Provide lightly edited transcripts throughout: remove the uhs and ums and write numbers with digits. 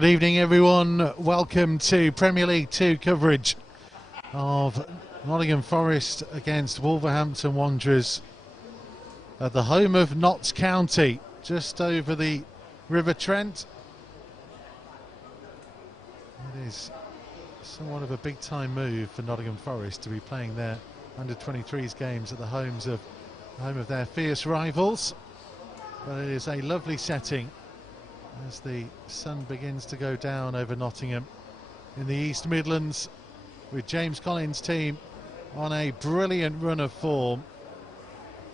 Good evening, everyone. Welcome to Premier League 2 coverage of Nottingham Forest against Wolverhampton Wanderers at the home of Notts County, just over the River Trent. It is somewhat of a big-time move for Nottingham Forest to be playing their under-23s games at the home of their fierce rivals. But it is a lovely setting as the sun begins to go down over Nottingham in the East Midlands, with James Collins' team on a brilliant run of form,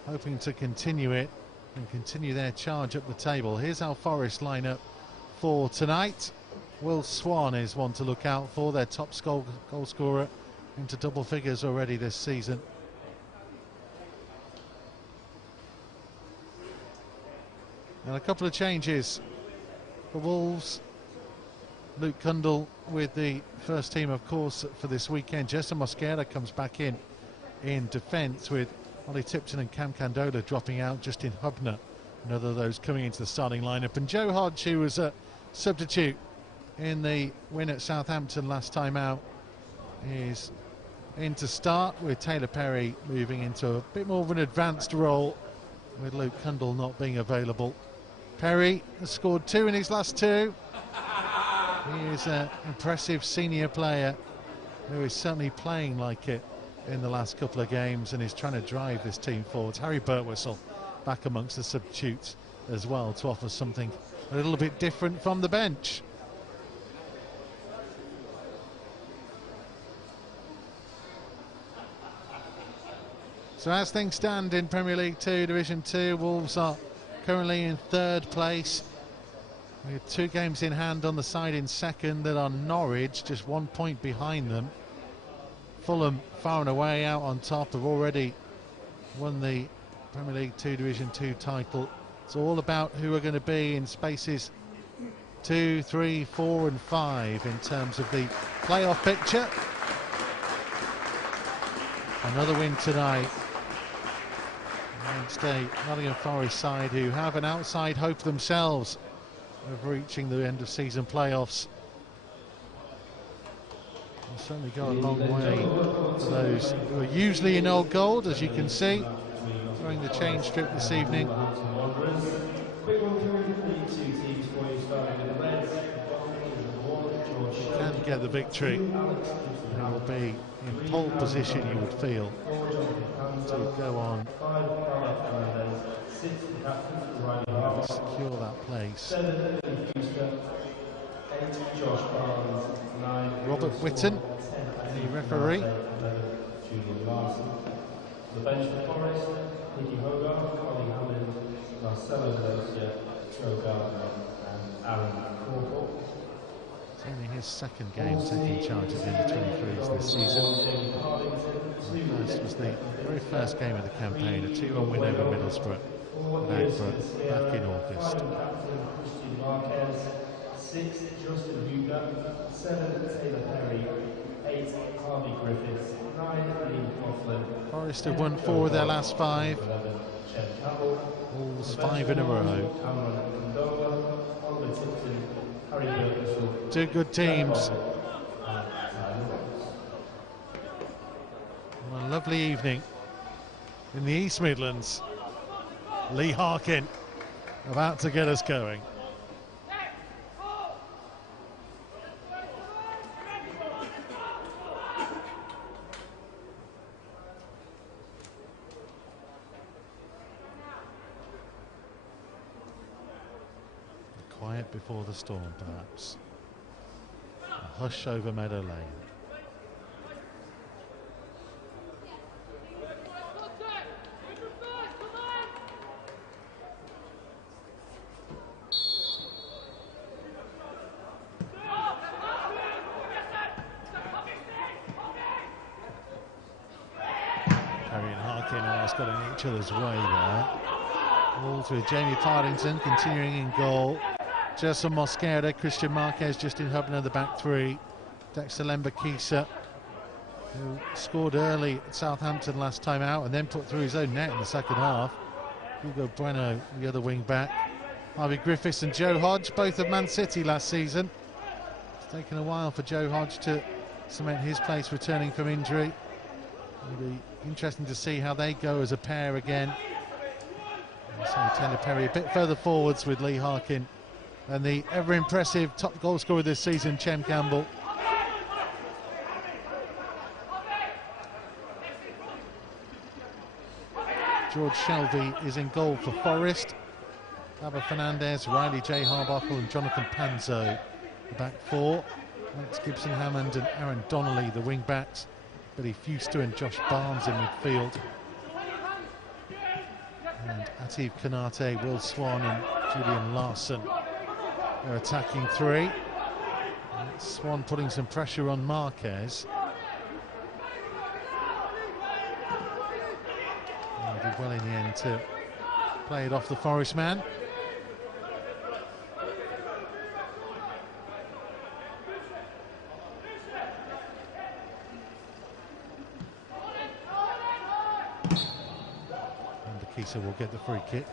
hoping to continue it and continue their charge up the table. Here's our Forest lineup for tonight. Will Swan is one to look out for, their top goal scorer into double figures already this season. And a couple of changes for Wolves. Luke Cundle with the first team, of course, for this weekend. Jesse Mosquera comes back in defence, with Ollie Tipton and Cam Candola dropping out. Justin Hubner, another of those coming into the starting lineup. And Joe Hodge, who was a substitute in the win at Southampton last time out, is in to start, with Taylor Perry moving into a bit more of an advanced role, with Luke Cundle not being available. Perry has scored 2 in his last 2. He is an impressive senior player who is certainly playing like it in the last couple of games and is trying to drive this team forwards. Harry Birtwistle back amongst the substitutes as well to offer something a little bit different from the bench. So as things stand in Premier League 2, Division 2, Wolves are currently in 3rd place. We have 2 games in hand on the side in 2nd that are Norwich, just 1 point behind them. Fulham far and away out on top, have already won the Premier League 2 Division 2 title. It's all about who are going to be in spaces 2, 3, 4 and 5 in terms of the playoff picture. Another win tonight against a Nottingham Forest side who have an outside hope themselves of reaching the end of season playoffs. They'll certainly go a long way for those who are usually in old gold, as you can see, throwing the change strip this evening. Can get the victory. They will be in pole position, you would feel, to go on and secure that place. Robert Whitton, the referee. The bench for Forest, Nicky Hogarth, Ollie Hammond, Marcelo Velocia, Joe Gardner and Aaron Crawford. It's only his 2nd game taking charge of the under-23s this season. First was the very first game of the campaign, a 2-1 win over Middlesbrough back in August. 6, Justin Huber, 7, Taylor Perry, 8, Harvey Griffiths, 9, Liam Coughlin. Forest have won 4 of their last 5. Wolves 5 in a row. 2 good teams. On a lovely evening in the East Midlands. Lee Harkin about to get us going. Quiet before the storm, perhaps. A hush over Meadow Lane. Perry and Harkin almost got in each other's way there. Wolves with Jamie Partington continuing in goal. Jesse Mosquera, Christian Marquez, Justin Hubner, the back 3. Dexter Lember-Kisa, who scored early at Southampton last time out and then put through his own net in the 2nd half. Hugo Bueno, the other wing back. Harvey Griffiths and Joe Hodge, both of Man City last season. It's taken a while for Joe Hodge to cement his place returning from injury. It'll be interesting to see how they go as a pair again. And so Taylor Perry a bit further forwards with Lee Harkin and the ever-impressive top goal scorer this season, Chem Campbell. George Shelby is in goal for Forest. Abba Fernandez, Riley J. Harbottle and Jonathan Panzo, the back four. Alex Gibson-Hammond and Aaron Donnelly, the wing-backs. Billy Fuster and Josh Barnes in midfield. And Atif Kanate, Will Swan and Julian Larson. They're attacking three. And Swan putting some pressure on Marquez. And did well in the end to play it off the Forest man. And Bakisa will get the free kick.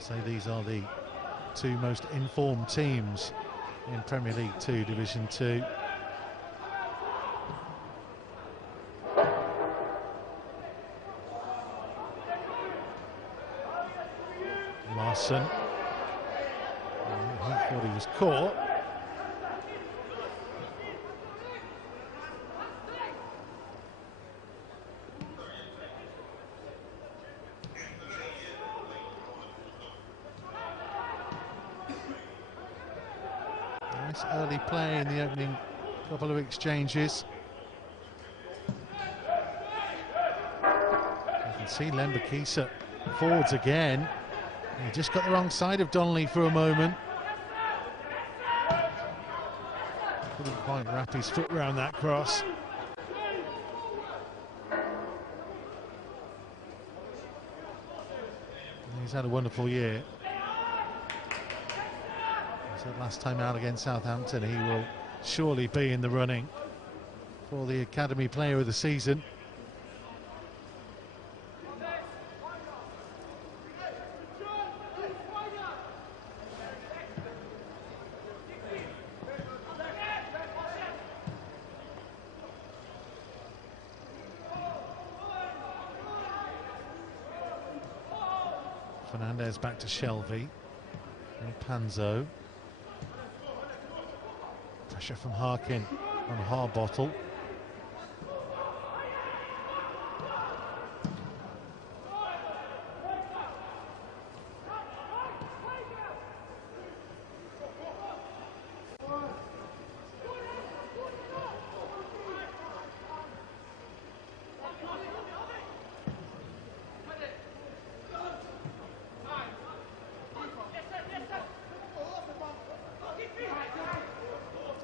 Say these are the two most informed teams in Premier League 2, Division 2. Larson, he thought he was caught. Nice early play in the opening couple of exchanges. You can see Len Bakisa forwards again. He just got the wrong side of Donnelly for a moment. Couldn't quite wrap his foot around that cross. He's had a wonderful year. I said last time out against Southampton, he will surely be in the running for the Academy Player of the Season. Fernandez back to Shelby and Panzo. Pressure from Harkin on Harbottle.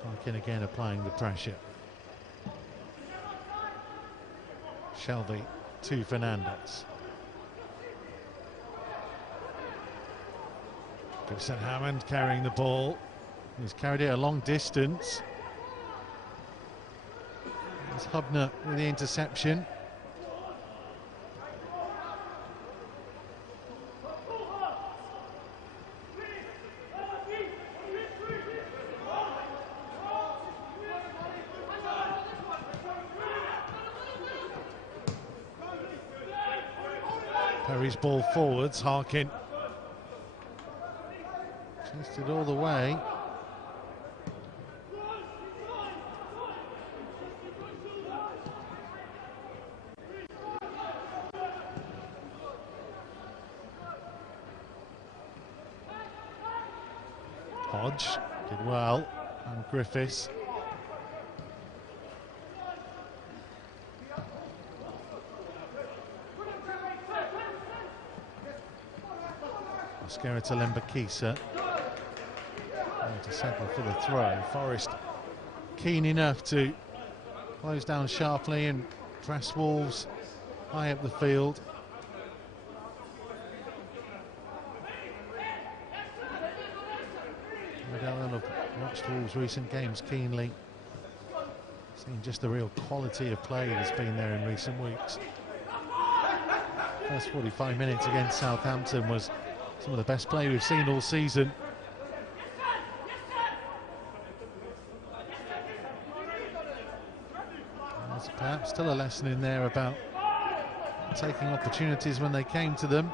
Harkin again applying the pressure. Shelby to Fernandez. Gibson-Hammond carrying the ball. He's carried it a long distance. There's Hubner with the interception. Perry's ball forwards, Harkin chased it all the way. Hodge did well, and Griffiths. Oscar to Lembakisa. To settle for the throw. Forest keen enough to close down sharply and press Wolves high up the field. No doubt they'll have watched Wolves' recent games keenly. Seen just the real quality of play that's been there in recent weeks. First 45 minutes against Southampton was some of the best play we've seen all season. There's perhaps still a lesson in there about taking opportunities when they came to them.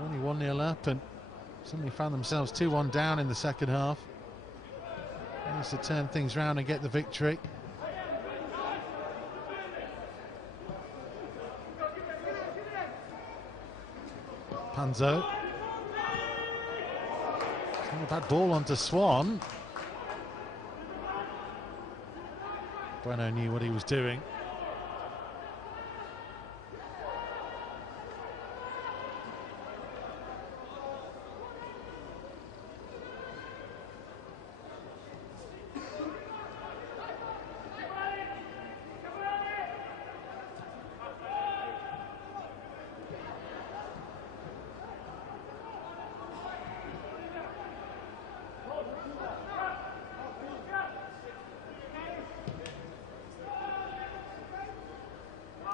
Only 1-0 up and suddenly found themselves 2-1 down in the second half. Managed to turn things round and get the victory. Panzo. It's not a bad ball onto Swan. Bueno knew what he was doing.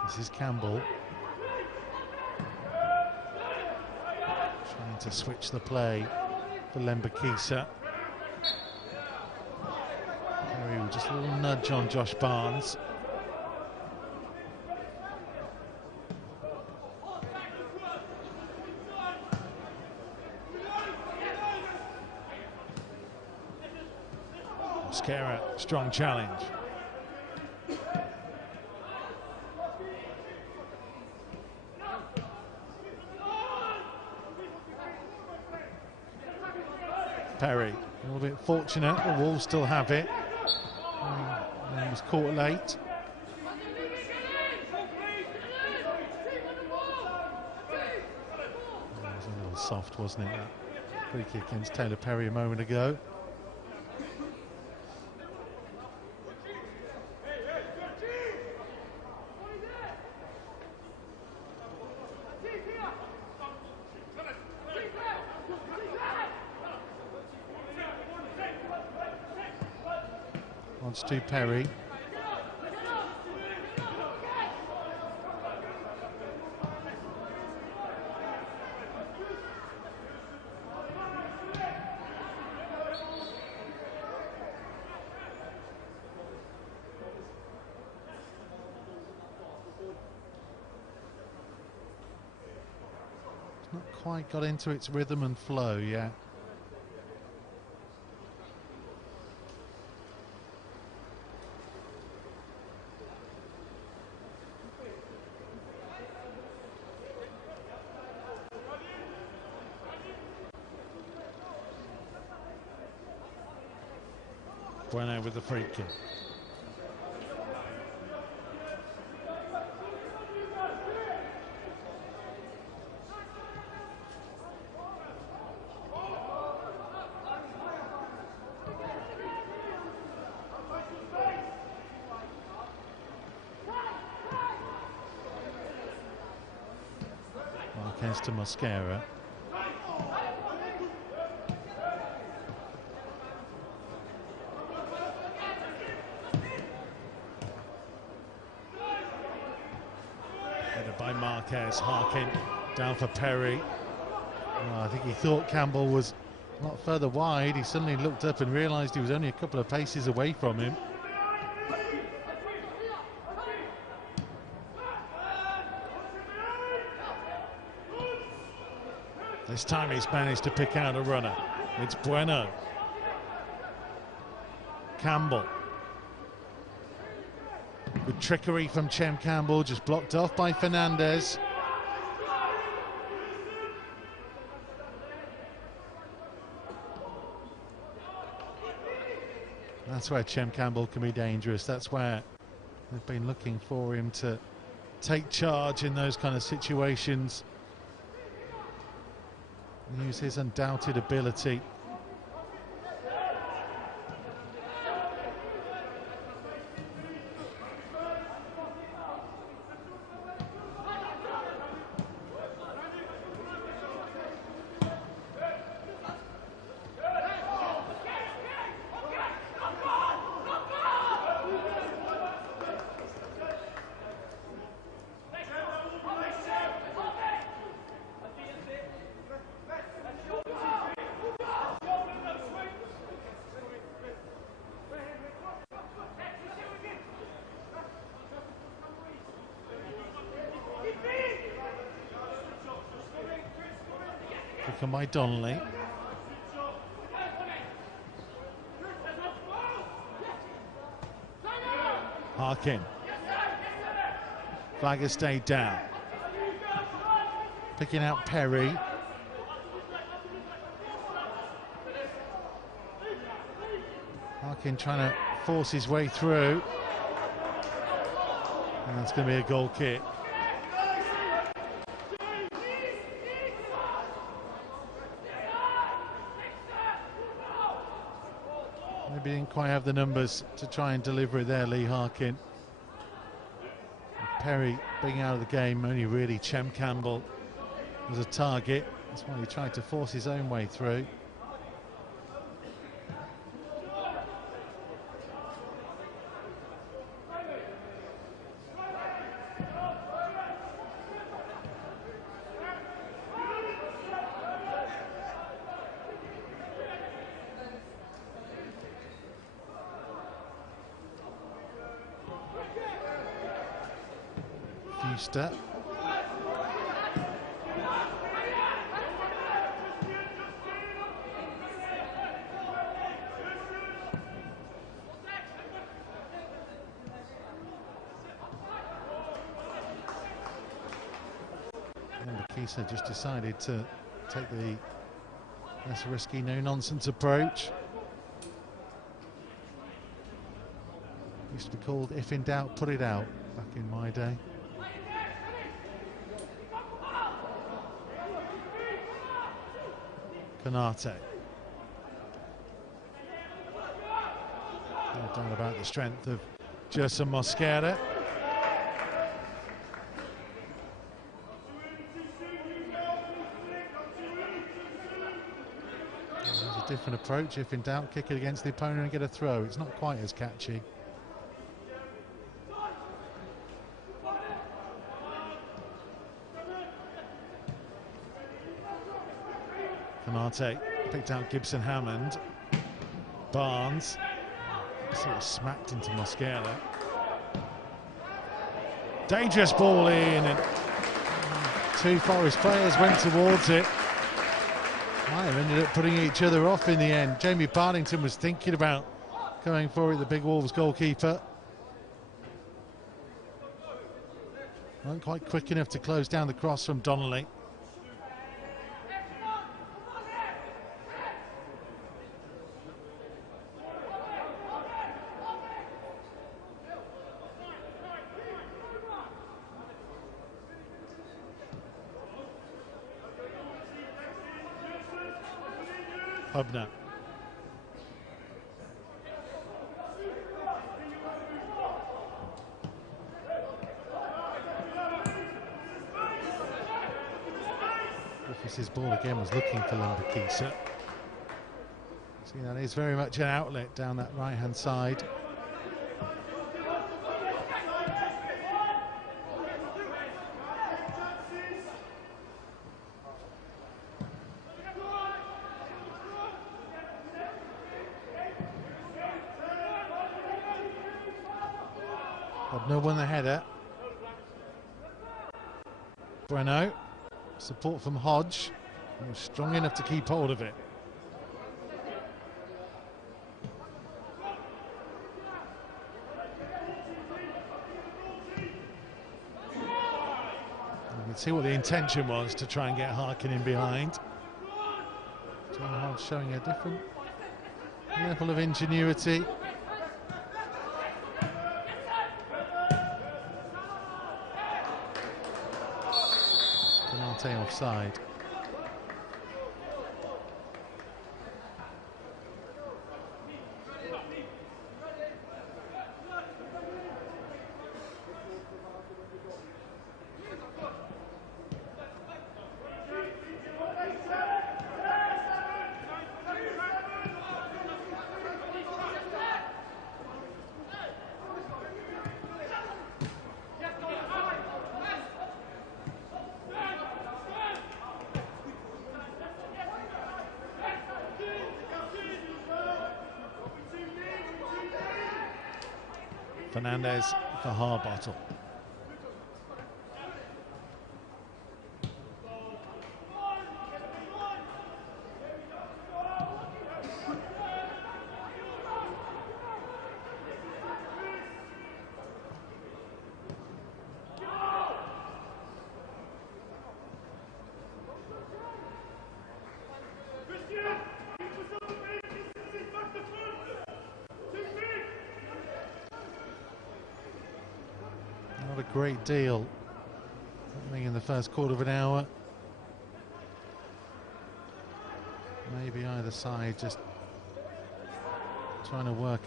This is Campbell trying to switch the play for Lembakisa. Perry, just a little nudge on Josh Barnes. Mosquera, strong challenge. Perry, a little bit fortunate, the Wolves still have it. He was caught late. That was a little soft, wasn't it? That free kick against Taylor Perry a moment ago. To Perry. It's not quite got into its rhythm and flow yet. Bueno with the free kick. Marquez to Mosquera. By Marquez, Harkin down for Perry. Oh, I think he thought Campbell was a lot further wide. He suddenly looked up and realised he was only a couple of paces away from him. This time he's managed to pick out a runner. It's Bueno. Campbell. Good trickery from Chem Campbell, just blocked off by Fernandez. That's where Chem Campbell can be dangerous. That's where they've been looking for him to take charge in those kind of situations. Use his undoubted ability. Taken by Donnelly. Harkin. Flag has stayed down. Picking out Perry. Harkin trying to force his way through. And that's going to be a goal kick. Maybe didn't quite have the numbers to try and deliver it there, Lee Harkin. And Perry being out of the game, only really Chem Campbell was a target. That's why he tried to force his own way through. Fuster. Kisa just decided to take the less risky, no-nonsense approach. Used to be called "if in doubt, put it out" back in my day. Canate. No doubt about the strength of Gerson Mosquera. A different approach. If in doubt, kick it against the opponent and get a throw. It's not quite as catchy. Canate picked out Gibson Hammond. Barnes sort of smacked into Mosquera. Dangerous ball in, and two Forest players went towards it. Might have ended up putting each other off in the end. Jamie Partington was thinking about going for it, the big Wolves goalkeeper. Weren't quite quick enough to close down the cross from Donnelly. Hubner. Griffiths' ball again was looking for Lumbakisa. See, that is very much an outlet down that right-hand side. Hubner won the header. Breno, support from Hodge. He was strong enough to keep hold of it. You can see what the intention was, to try and get Harkin in behind. John Hodge showing a different level of ingenuity. Offside. Fernandez for Harbottle. great deal happening in the first quarter of an hour. Maybe either side just trying to work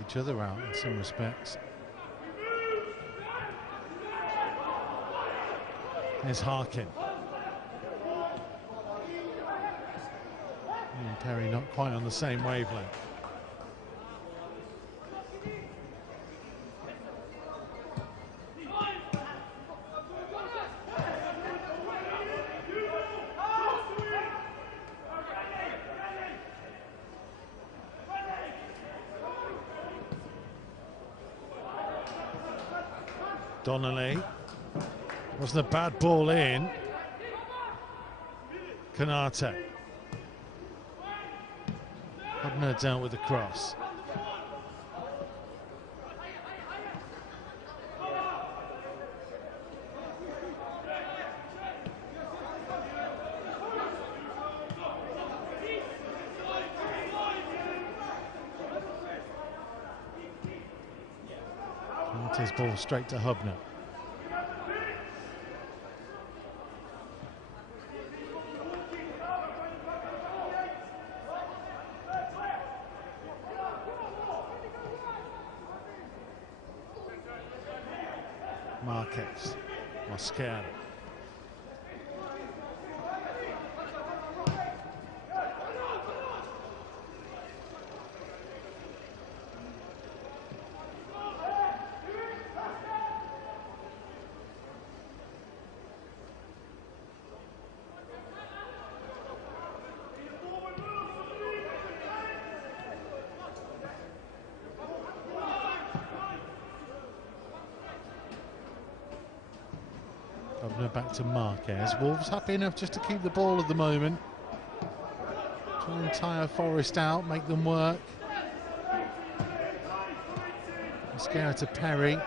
each other out in some respects. There's Harkin. And Perry not quite on the same wavelength. Donnelly. Wasn't a bad ball in. Kanate. Hubner dealt with the cross. Kanate's ball straight to Hubner. Marquez, Mosquera. Back to Marquez. Wolves happy enough just to keep the ball at the moment. Try and tire Forest out, make them work. Mosquera to Perry.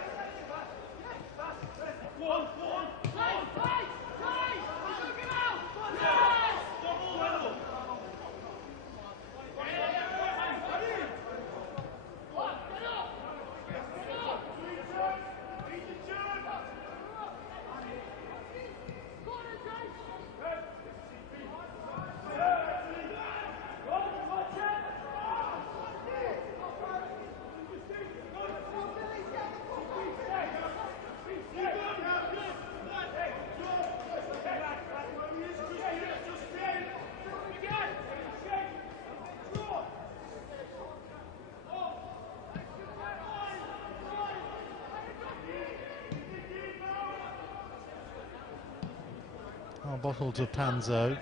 Bottle to Panzo.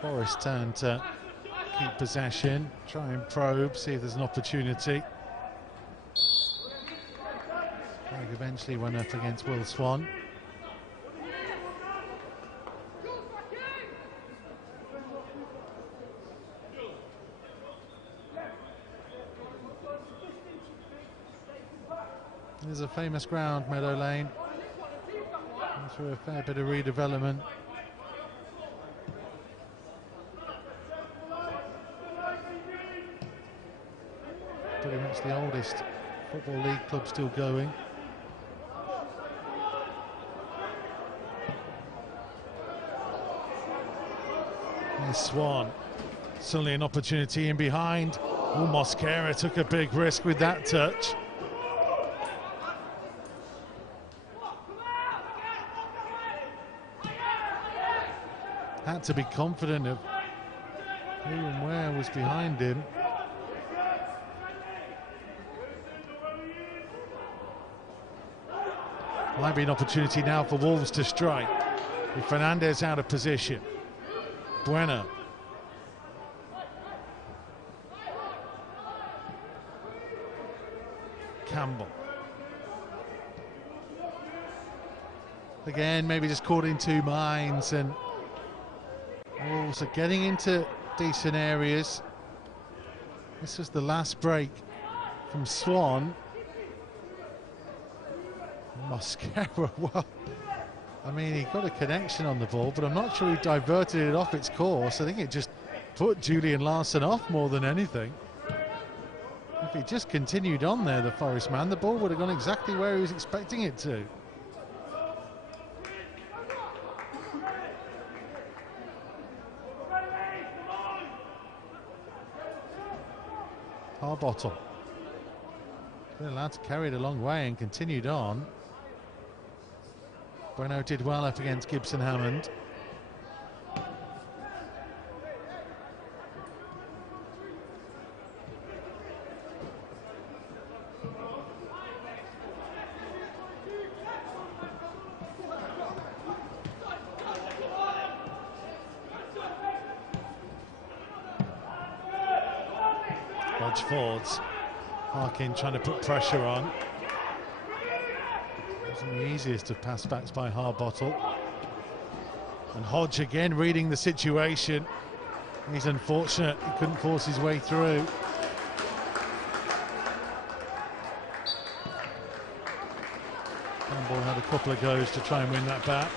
Forest turn to keep possession, try and probe, see if there's an opportunity. Flag eventually went up against Will Swan. There's a famous ground, Meadow Lane. Through a fair bit of redevelopment. Pretty much the oldest football league club still going. There's Swan. Suddenly an opportunity in behind. Oh, Mosquera took a big risk with that touch. Had to be confident of who and where was behind him. Might be an opportunity now for Wolves to strike with Fernandez out of position. Bueno. Campbell. Again, maybe just caught in two minds, and Wolves are getting into decent areas. This was the last break from Swan. Mosquera, well, I mean, he got a connection on the ball, but I'm not sure he diverted it off its course. I think it just put Julian Larsson off more than anything. If he just continued on there, the Forest man, the ball would have gone exactly where he was expecting it to. Harbottle. Been allowed to carry it a long way and continued on. Breno did well up against Gibson Hammond. Forwards. Harkin trying to put pressure on. Wasn't the easiest of pass backs by Harbottle. And Hodge again reading the situation. He's unfortunate, he couldn't force his way through. Campbell had a couple of goes to try and win that back.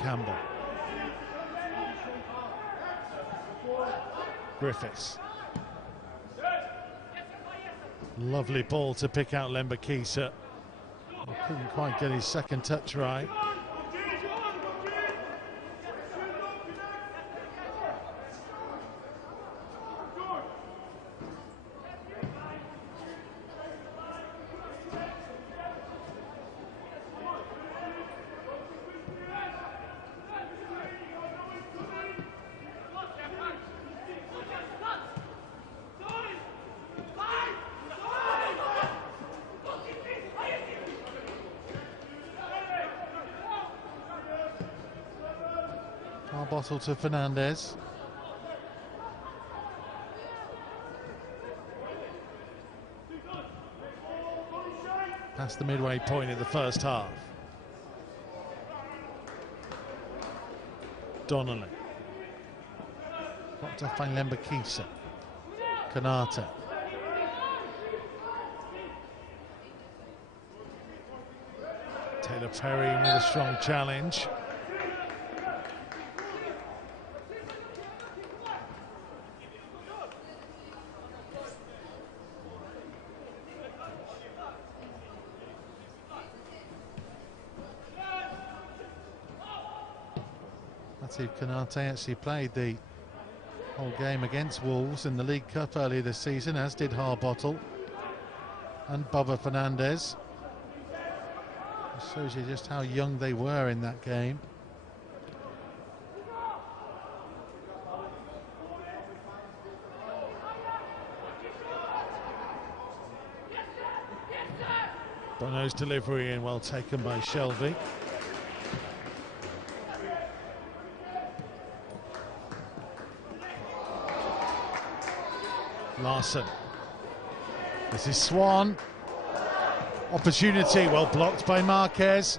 Campbell. Griffiths. Lovely ball to pick out Lembakisa. Couldn't quite get his second touch right. Bottle to Fernandez. Past the midway point of the first half. Donnelly. Blocked off by Lembakisa. Kanata. Taylor Perry with a strong challenge. Kanate actually played the whole game against Wolves in the League Cup earlier this season, as did Harbottle and Bubba Fernandez. It shows you just how young they were in that game. Bono's delivery and well taken by Shelby. Larson. This is Swan. Opportunity, well blocked by Marquez.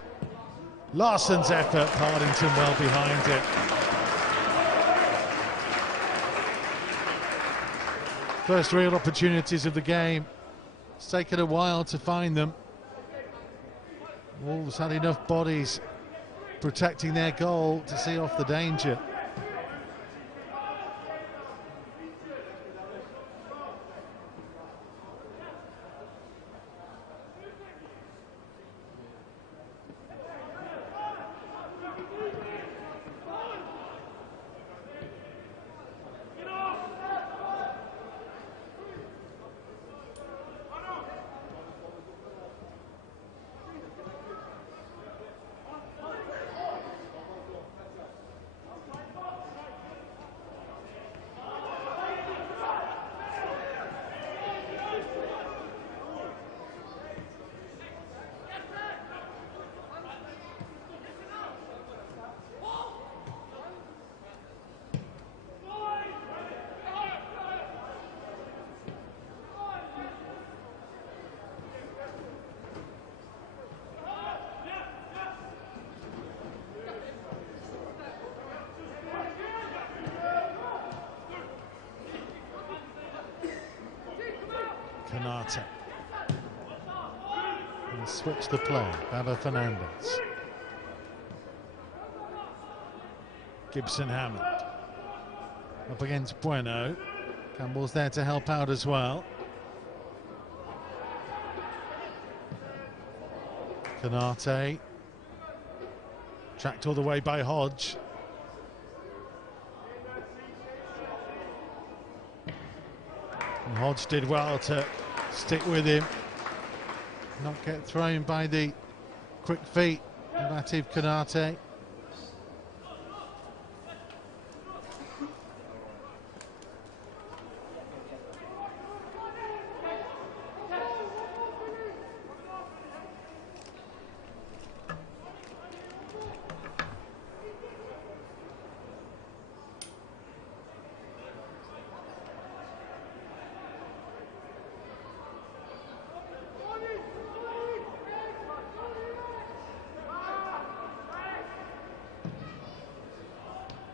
Larson's effort, Cardington well behind it. First real opportunities of the game. It's taken a while to find them. Wolves had enough bodies protecting their goal to see off the danger. Canate. And switch the play. Baba Fernandez. Gibson Hammond. Up against Bueno. Campbell's there to help out as well. Canate. Tracked all the way by Hodge. And Hodge did well to stick with him, not get thrown by the quick feet of Atif Canate.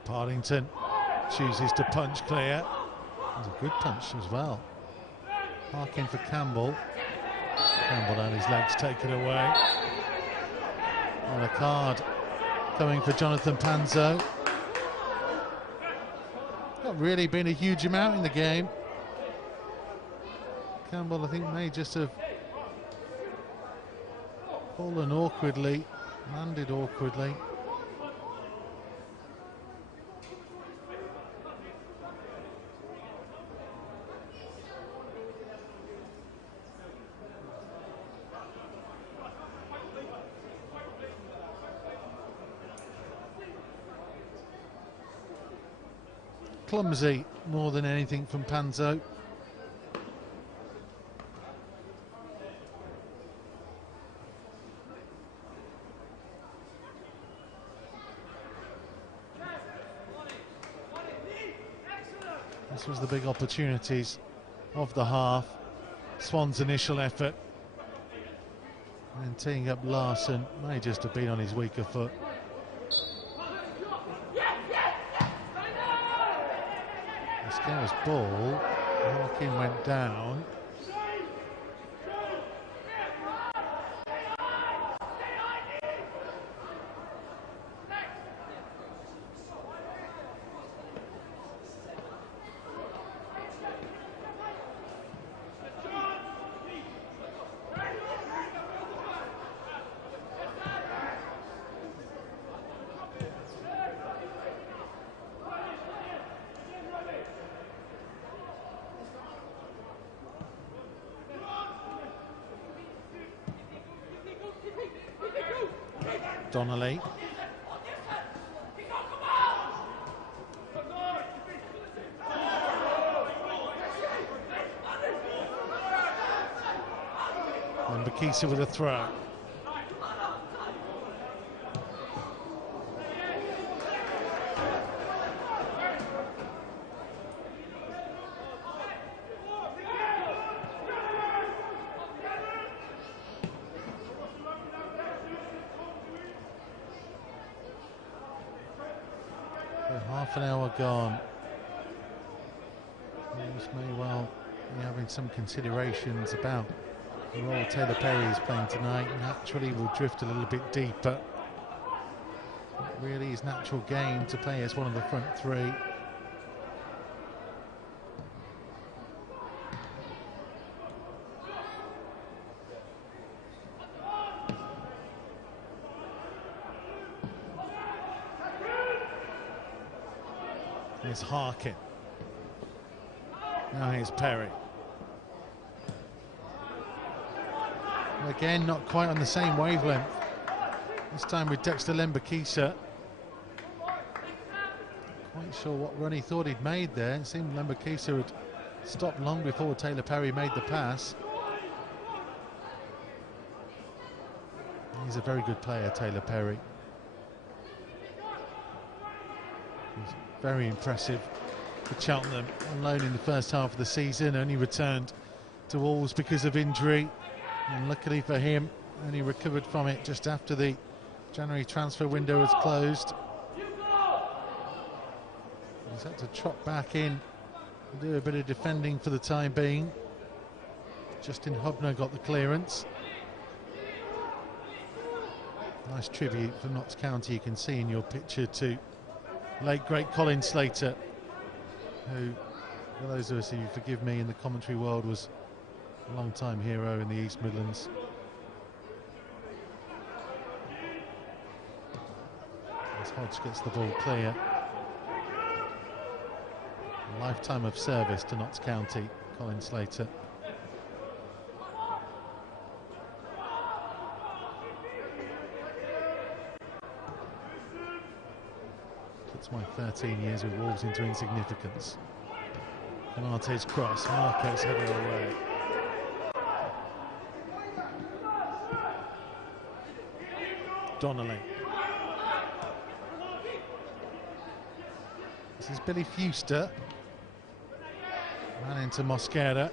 Partington chooses to punch clear. It was a good punch as well. Harkin for Campbell. Campbell had his legs taken away. And a card coming for Jonathan Panzo. Not really been a huge amount in the game. Campbell, I think, may just have fallen awkwardly, landed awkwardly. Clumsy more than anything from Panzo. This was the big opportunities of the half. Swan's initial effort. And teeing up Larson may just have been on his weaker foot. Mascara's ball, Harkin went down. Donnelly. And Bakisa with a throw. Half an hour gone. Wolves may well be having some considerations about the role Taylor Perry is playing tonight. Naturally will drift a little bit deeper. Not really his natural game to play as one of the front three. Here's Harkin. Now here's Perry. Again, not quite on the same wavelength. This time with Dexter Lembakisa. Quite sure what run he thought he'd made there. It seemed Lembakisa had stopped long before Taylor Perry made the pass. He's a very good player, Taylor Perry. He's very impressive for Cheltenham, on loan in the first half of the season, only returned to Wolves because of injury, and luckily for him, only recovered from it just after the January transfer window was closed. He's had to trot back in and do a bit of defending for the time being. Justin Hubner got the clearance. Nice tribute from Notts County, you can see in your picture, to late great Colin Slater, who, for those of us who forgive me in the commentary world, was a long-time hero in the East Midlands. As Hodge gets the ball clear. A lifetime of service to Notts County, Colin Slater. Puts my 13 years with Wolves into insignificance. Conate's cross, Marquez header away. Donnelly. This is Billy Fuster. Ran into Mosquera.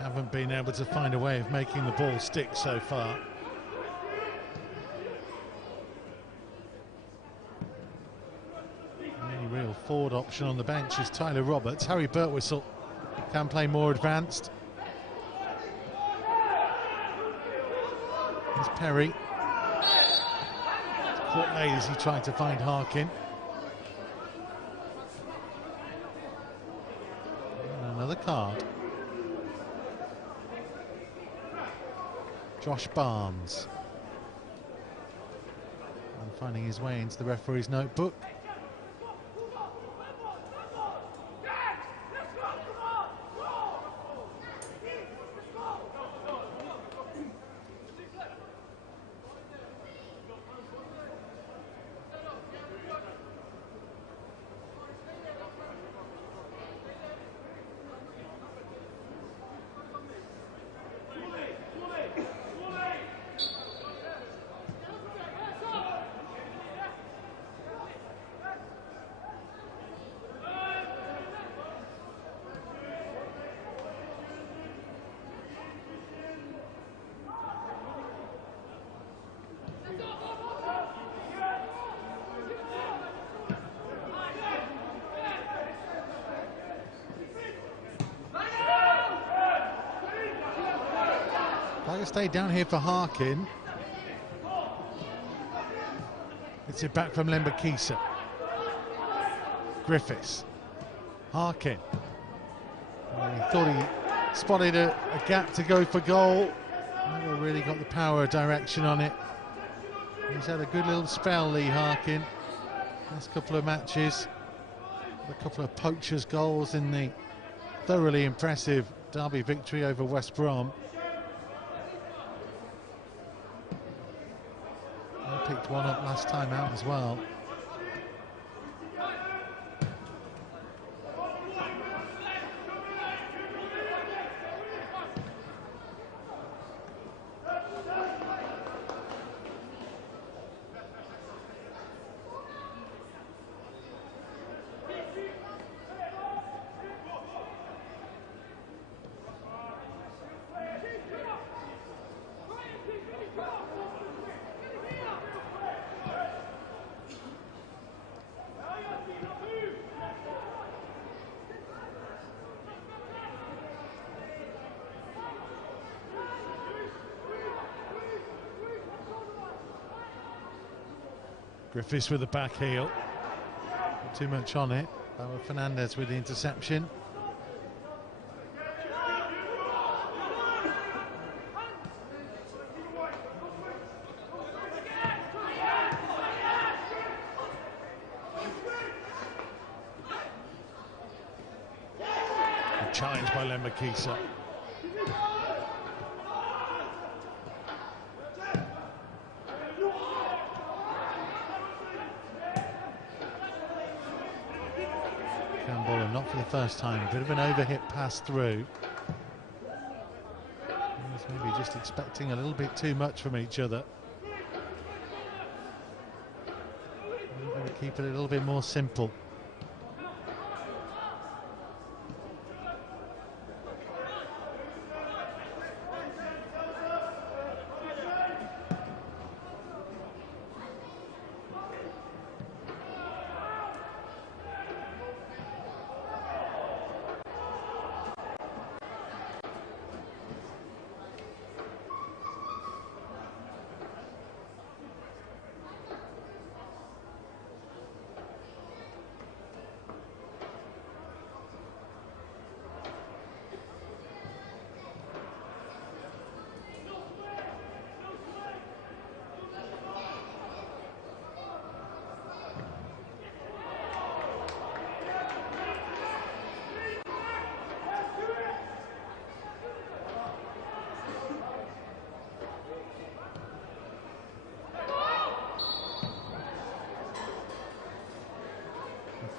Haven't been able to find a way of making the ball stick so far. The only real forward option on the bench is Tyler Roberts. Harry Birtwistle can play more advanced. There's Perry. Caught late as he tried to find Harkin. And another card. Josh Barnes. And finding his way into the referee's notebook. I can stay down here for Harkin. It's it back from Lembakisa. Griffiths. Harkin. He thought he spotted a gap to go for goal. Never really got the power or direction on it. He's had a good little spell, Lee Harkin. Last couple of matches. A couple of poachers' goals in the thoroughly impressive derby victory over West Brom. Picked one up last time out as well. Griffiths with the back heel. Not too much on it. Bauer Fernandez with the interception. Good challenge by Lembakisa. not for the first time. A bit of an overhit pass through. Maybe just expecting a little bit too much from each other. We're going to keep it a little bit more simple.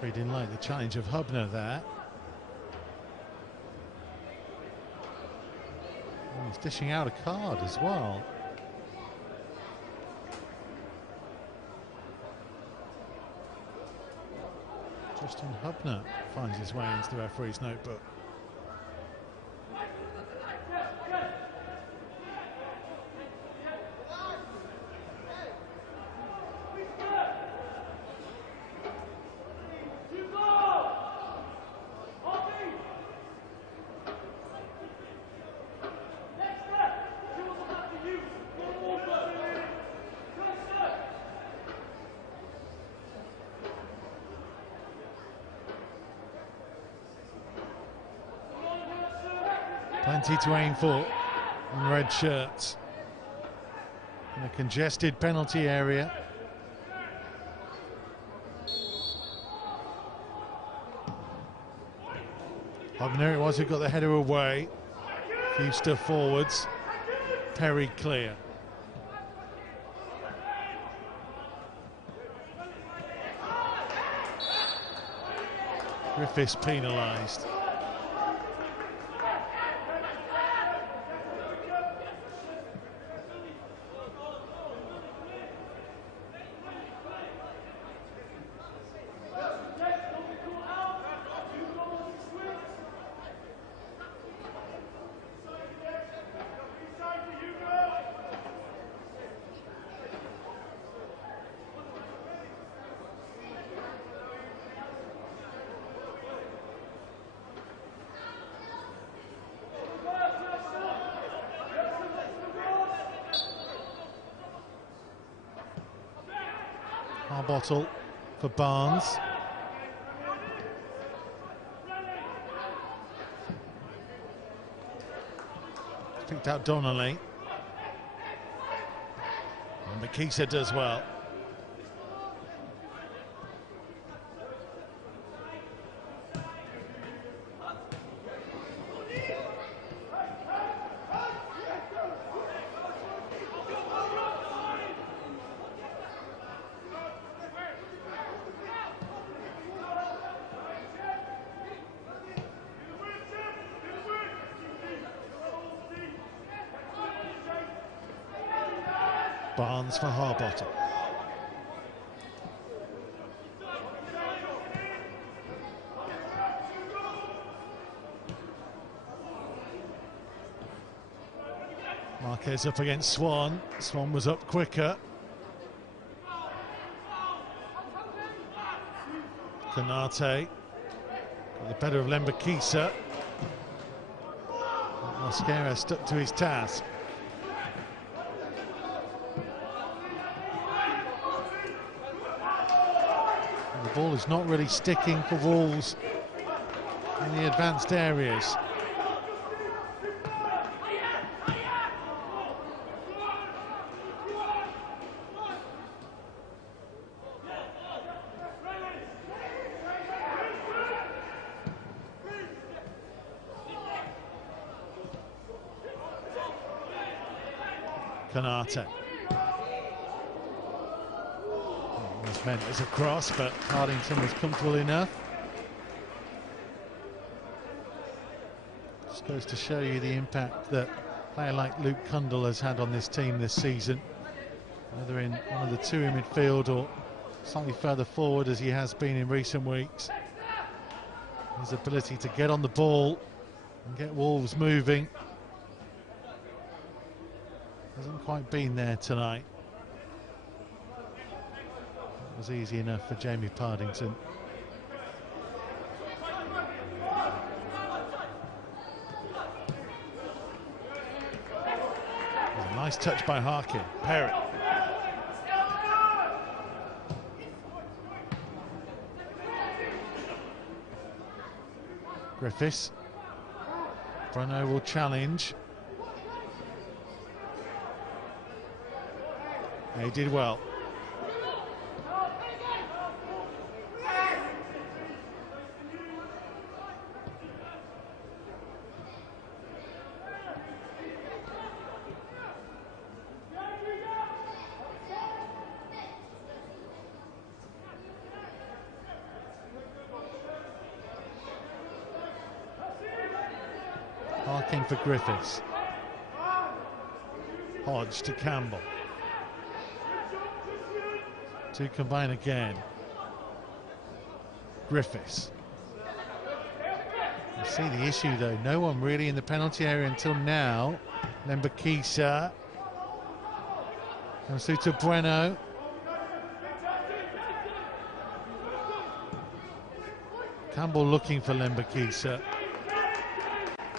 He didn't like the challenge of Hubner there. And he's dishing out a card as well. Justin Hubner finds his way into the referee's notebook. Plenty to aim for in red shirts in a congested penalty area. Hubner it was who got the header away. Few stuff forwards. Perry clear. Griffiths penalised. Bottle for Barnes. Picked out Donnelly. And Makisa does well. Barnes for Harbottle. Marquez up against Swan. Swan was up quicker. Canate got the better of Lembakisa. Mosquera stuck to his task. The ball is not really sticking for Wolves in the advanced areas. Canate. Was meant as a cross, but Hardington was comfortable enough. Just goes to show you the impact that a player like Luke Cundle has had on this team this season, whether in one of the two in midfield or slightly further forward as he has been in recent weeks. His ability to get on the ball and get Wolves moving hasn't quite been there tonight. It was easy enough for Jamie Pardington. A nice touch by Harkin. Perry. Griffiths. Bruno will challenge. He did well. Harkin for Griffiths. Hodge to Campbell. Two combine again. Griffiths. You see the issue though, no one really in the penalty area until now. Lembakisa. Comes through to Bueno. Campbell looking for Lembakisa.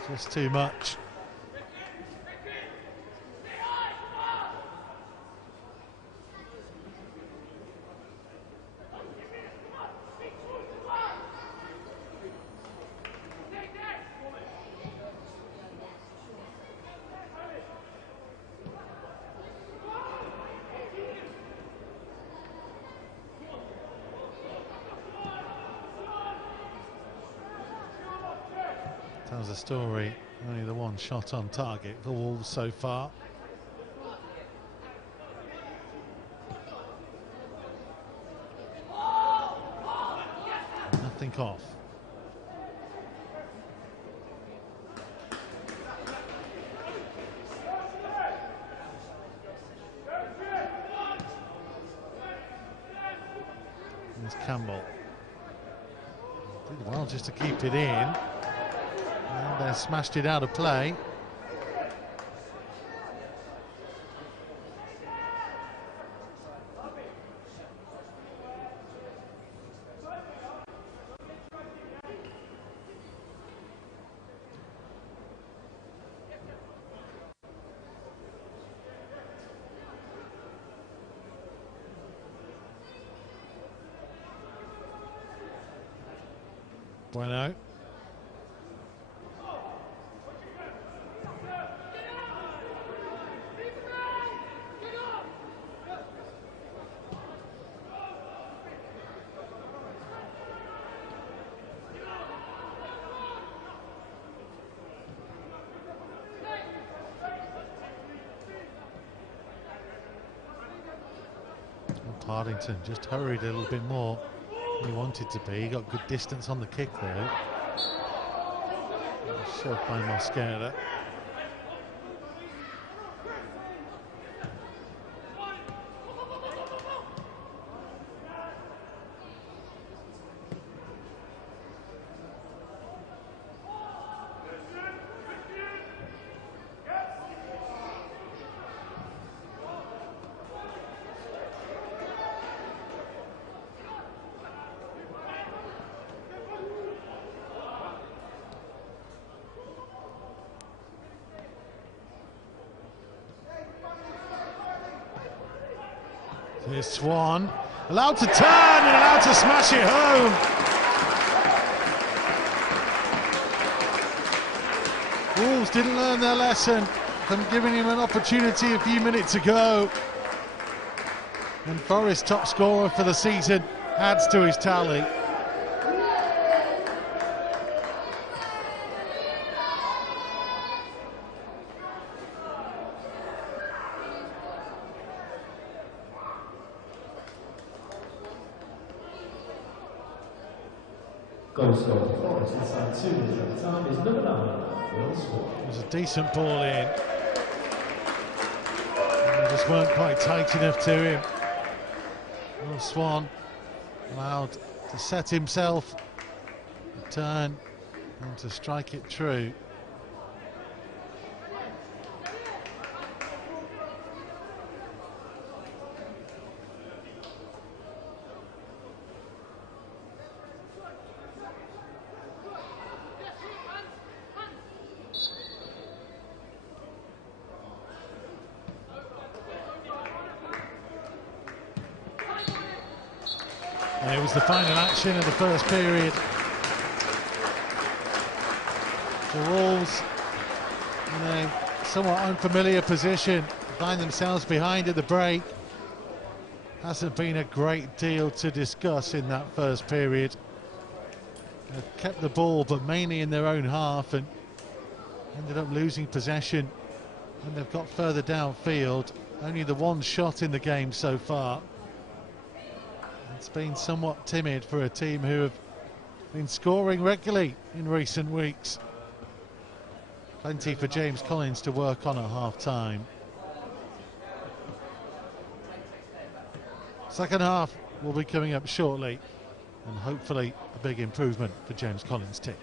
Just too much. Tells a story, only the one shot on target for Wolves so far. Nothing off. There's Campbell. Did well just to keep it in. And they smashed it out of play. Bueno. Pardington just hurried a little bit more than he wanted to be. He got good distance on the kick there. Shoved by Mosquera. Here's Swan, allowed to turn and allowed to smash it home. Wolves didn't learn their lesson from giving him an opportunity a few minutes ago. And Forest, top scorer for the season, adds to his tally. Goal scorer for Forest inside 2 minutes at the time is number 9. It was a decent ball in. And they just weren't quite tight enough to him. Will Swan allowed to set himself, turn, and to strike it true. And it was the final action of the first period. The Wolves, in a somewhat unfamiliar position, find themselves behind at the break. Hasn't been a great deal to discuss in that first period. They've kept the ball, but mainly in their own half, and ended up losing possession when they've got further downfield. Only the one shot in the game so far. It's been somewhat timid for a team who have been scoring regularly in recent weeks. Plenty for James Collins to work on at half-time. Second half will be coming up shortly, and hopefully a big improvement for James Collins' team.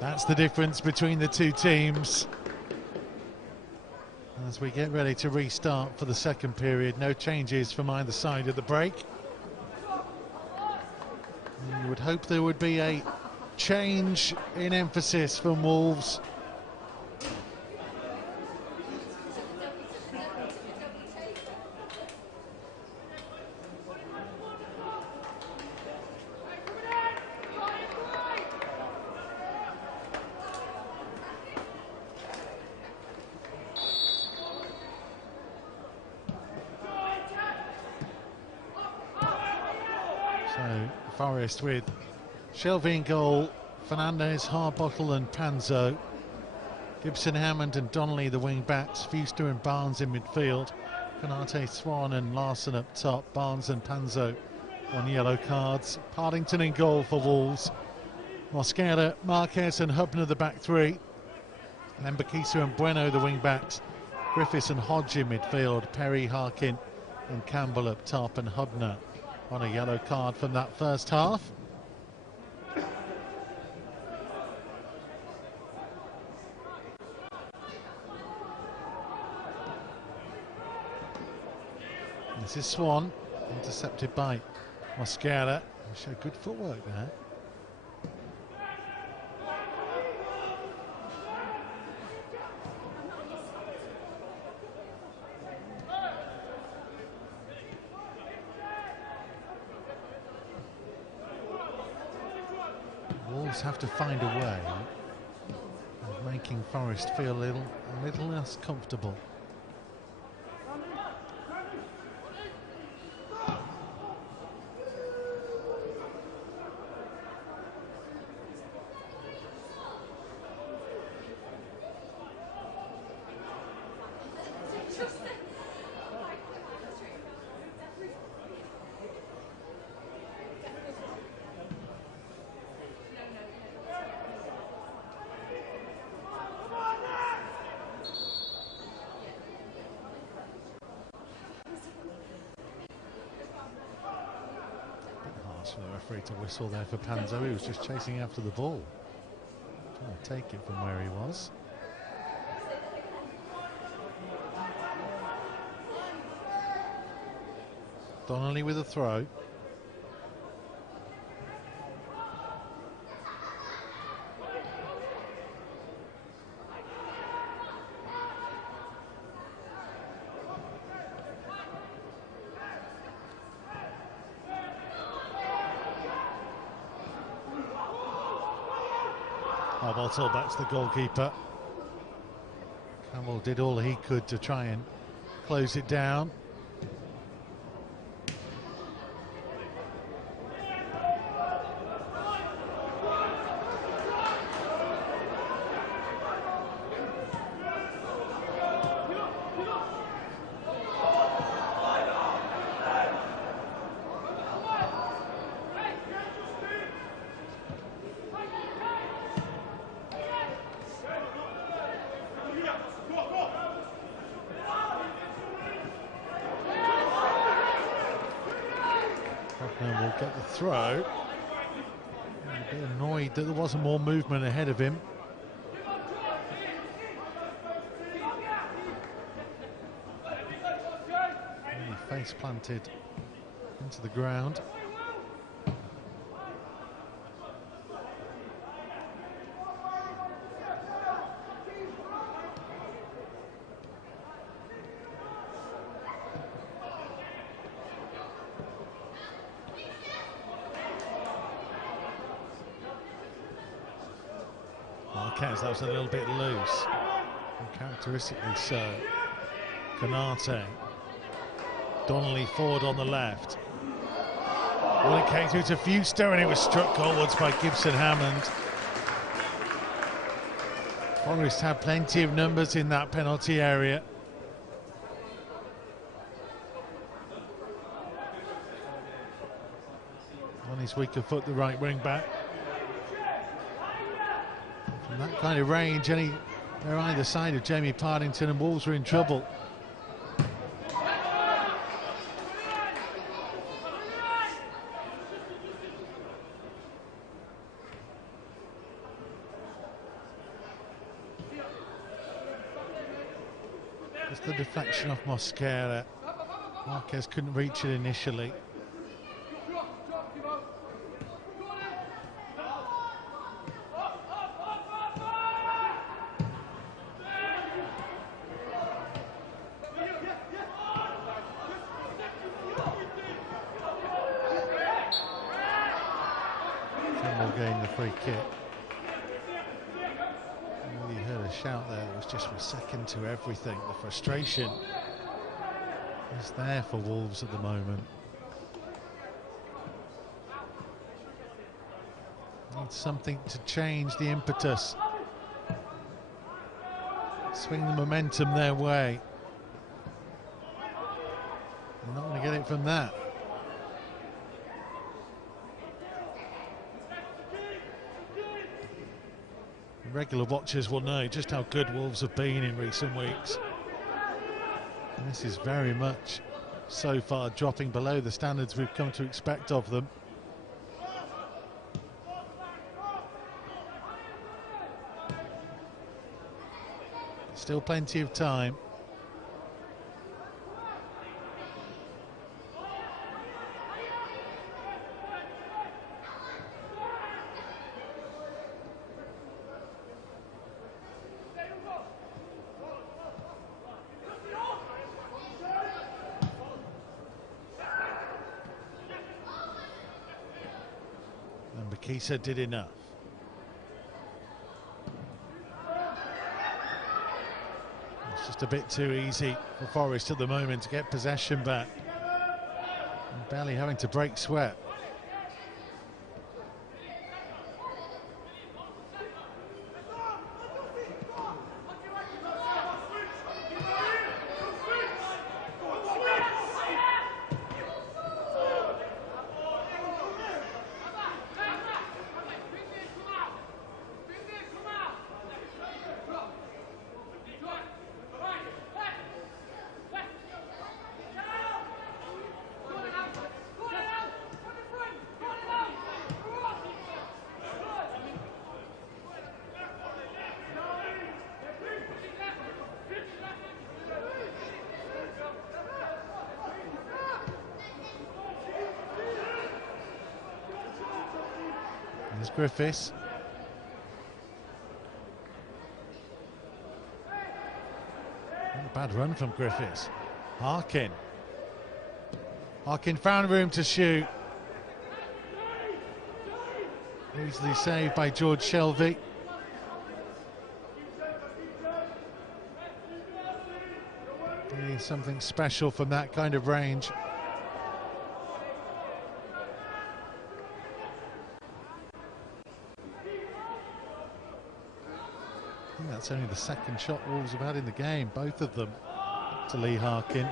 That's the difference between the two teams. As we get ready to restart for the second period, no changes from either side of the break. You would hope there would be a change in emphasis from Wolves. So Forest with Shelby in goal, Fernandez, Harbottle and Panzo. Gibson, Hammond and Donnelly the wing backs, Fuster and Barnes in midfield. Canate, Swan and Larson up top, Barnes and Panzo on yellow cards. Partington in goal for Wolves. Mosquera, Marquez and Hubner the back three. Lembakisa and Bueno the wing backs. Griffiths and Hodge in midfield. Perry, Harkin and Campbell up top, and Hubner on a yellow card from that first half. This is Swan, intercepted by Mosquera. He showed good footwork there. Wolves have to find a way of making Forest feel a little less comfortable. For the referee to whistle there for Panzo. He was just chasing after the ball, trying to take it from where he was. Donnelly with a throw. Bottle, that's the goalkeeper. Campbell did all he could to try and close it down. Will get the throw. A bit annoyed that there wasn't more movement ahead of him. Really face planted into the ground. Marquez, that was a little bit loose, uncharacteristically so. Canate, Donnelly forward on the left. Well, it came through to Fuster and it was struck goalwards by Gibson Hammond. Forest had plenty of numbers in that penalty area. On his weaker foot, the right wing back. From that kind of range, they're either side of Jamie Partington, and Wolves are in trouble. Just the deflection off Mosquera. Marquez couldn't reach it initially. Campbell getting the free kick. You heard a shout there that was just a second to everything. The frustration is there for Wolves at the moment. Need something to change the impetus. Swing the momentum their way. They're not going to get it from that. Regular watchers will know just how good Wolves have been in recent weeks. And this is very much so far dropping below the standards we've come to expect of them. Still plenty of time. Bakisa did enough. It's just a bit too easy for Forest at the moment to get possession back. And barely having to break sweat. There's Griffiths. Not a bad run from Griffiths. Harkin. Harkin found room to shoot. Easily saved by George Shelby. Needs something special from that kind of range. That's only the second shot Wolves have had in the game, both of them to Lee Harkin.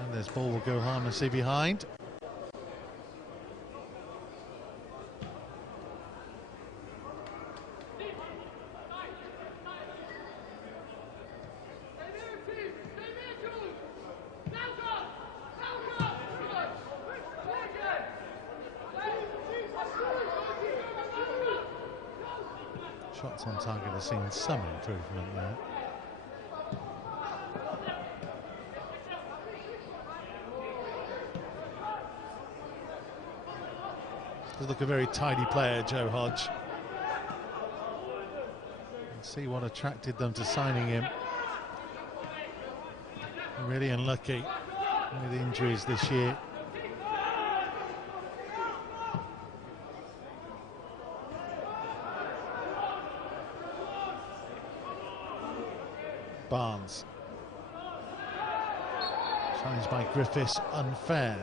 And this ball will go harmlessly behind. Shots on target have seen some improvement there. Does look a very tidy player, Joe Hodge. Let's see what attracted them to signing him. Really unlucky with injuries this year. Barnes. Challenged by Griffiths, unfair.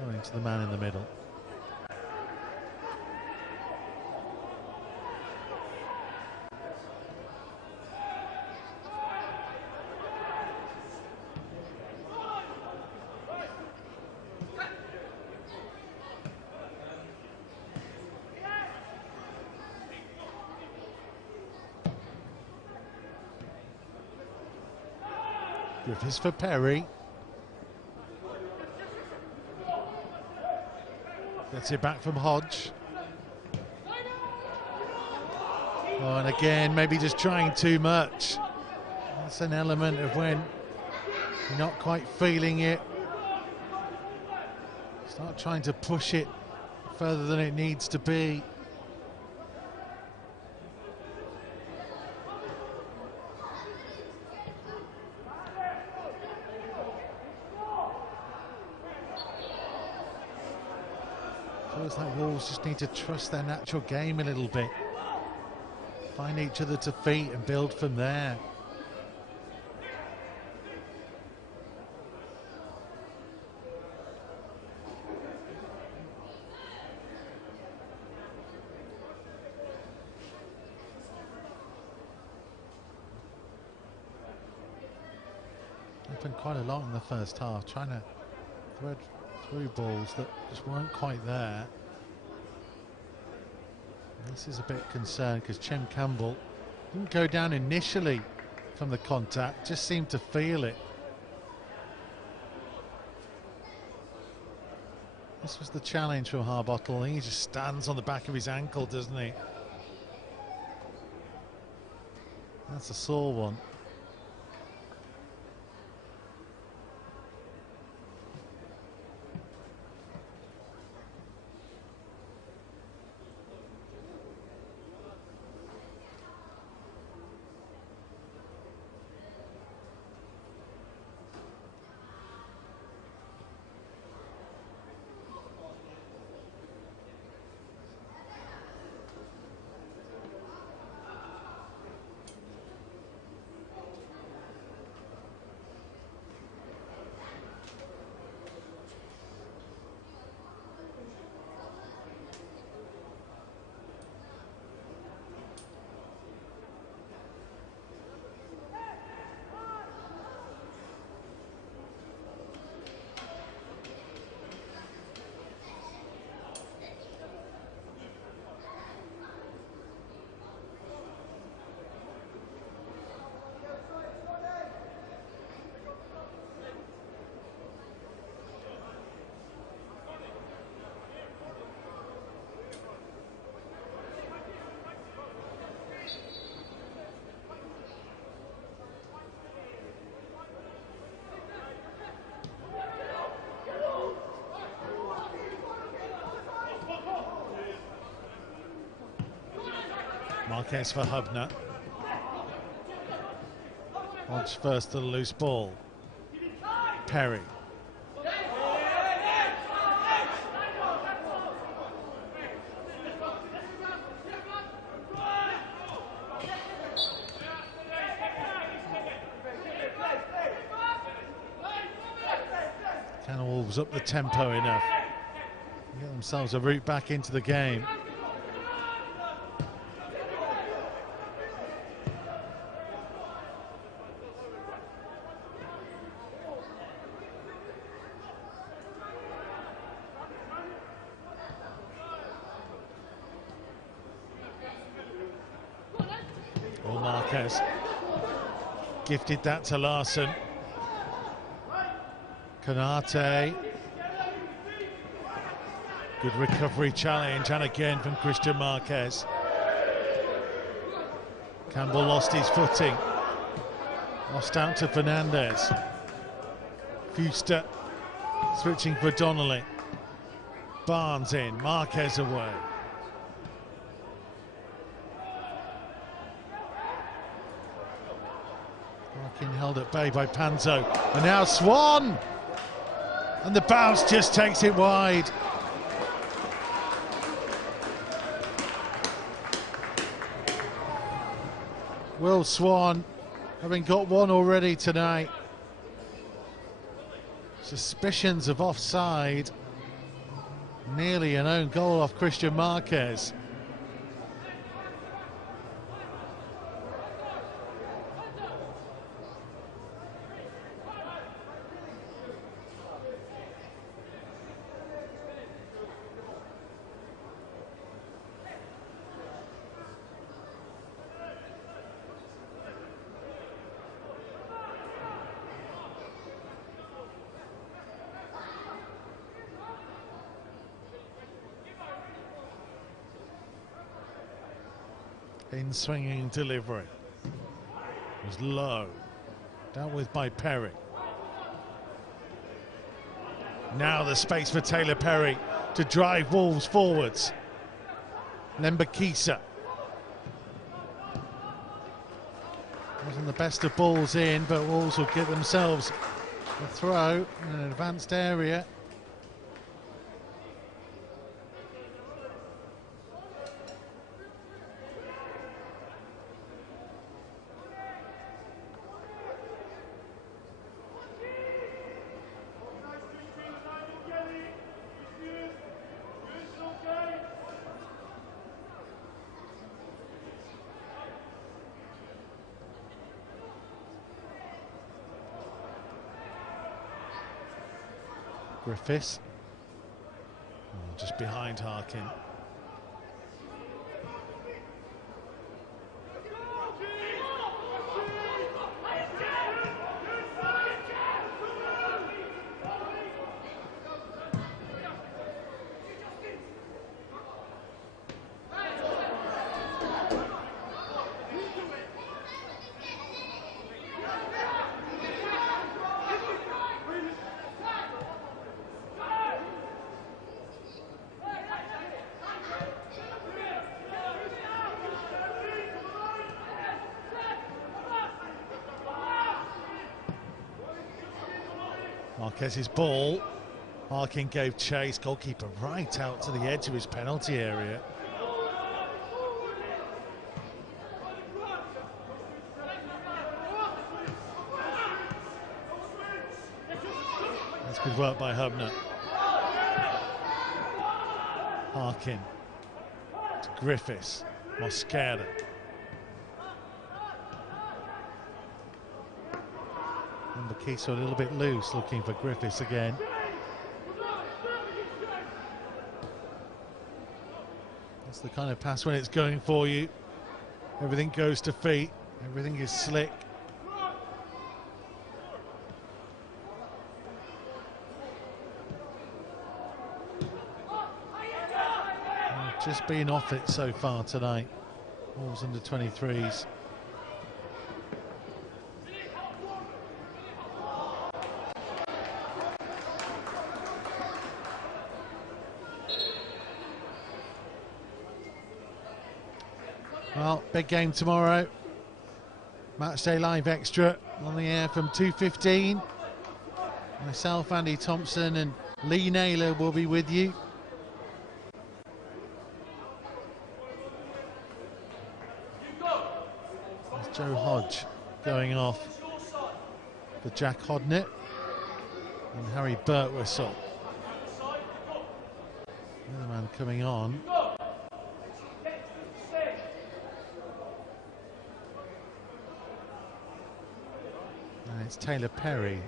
Going to the man in the middle. Griffiths for Perry. Gets it back from Hodge. Oh, and again, maybe just trying too much. That's an element of when you're not quite feeling it. Start trying to push it further than it needs to be. Feels like Wolves just need to trust their natural game a little bit. Find each other to feet and build from there. Happened quite a lot in the first half, trying to thread through balls that just weren't quite there. This is a bit concerned because Chem Campbell didn't go down initially from the contact, just seemed to feel it. This was the challenge from Harbottle. He just stands on the back of his ankle, doesn't he? That's a sore one. Marquez for Hubner. Hodge first to the loose ball. Perry. Can Wolves up the tempo enough? Get themselves a route back into the game. Marquez gifted that to Larson. Kanate. Good recovery challenge, and again from Christian Marquez. Campbell lost his footing. Lost out to Fernandez. Fuster switching for Donnelly. Barnes in, Marquez away. Held at bay by Panzo, and now Swan, and the bounce just takes it wide. Will Swan, having got one already tonight. Suspicions of offside, nearly an own goal off Christian Marquez. In swinging delivery. It was low. Dealt with by Perry. Now the space for Taylor Perry to drive Wolves forwards. Lembakisa. Wasn't the best of balls in, but Wolves will get themselves a throw in an advanced area. Griffiths, just behind Harkin. Marquez's ball. Harkin gave chase. Goalkeeper right out to the edge of his penalty area. That's good work by Hubner. Harkin to Griffiths. Mosquera. Keys a little bit loose, looking for Griffiths again. That's the kind of pass when it's going for you. Everything goes to feet, everything is slick. Just been off it so far tonight. Wolves under 23s. Well, big game tomorrow. Matchday Live Extra on the air from 2:15. Myself, Andy Thompson and Lee Naylor will be with you. There's Joe Hodge going off for Jack Hodnett and Harry Birtwistle. Another man coming on. And it's Taylor Perry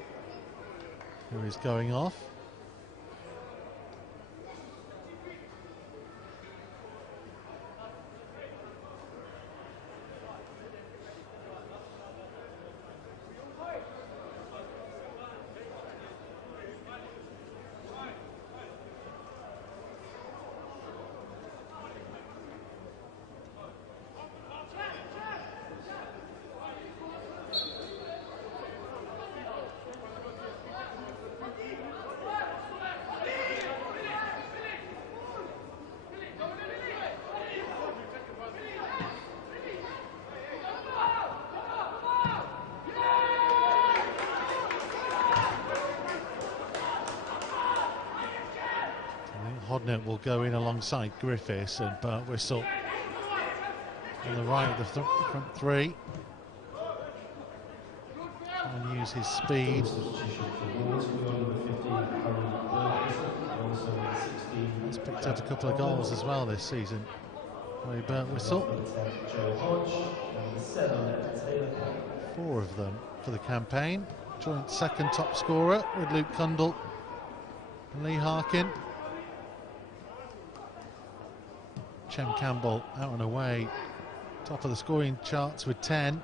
who is going off. Hodnett will go in alongside Griffiths and Birtwistle on the right of the front three and use his speed. He's picked up a couple of goals as well this season. Harry Birtwistle. 4 of them for the campaign. Joint second top scorer with Luke Cundle and Lee Harkin. Chem Campbell out and away, top of the scoring charts with 10.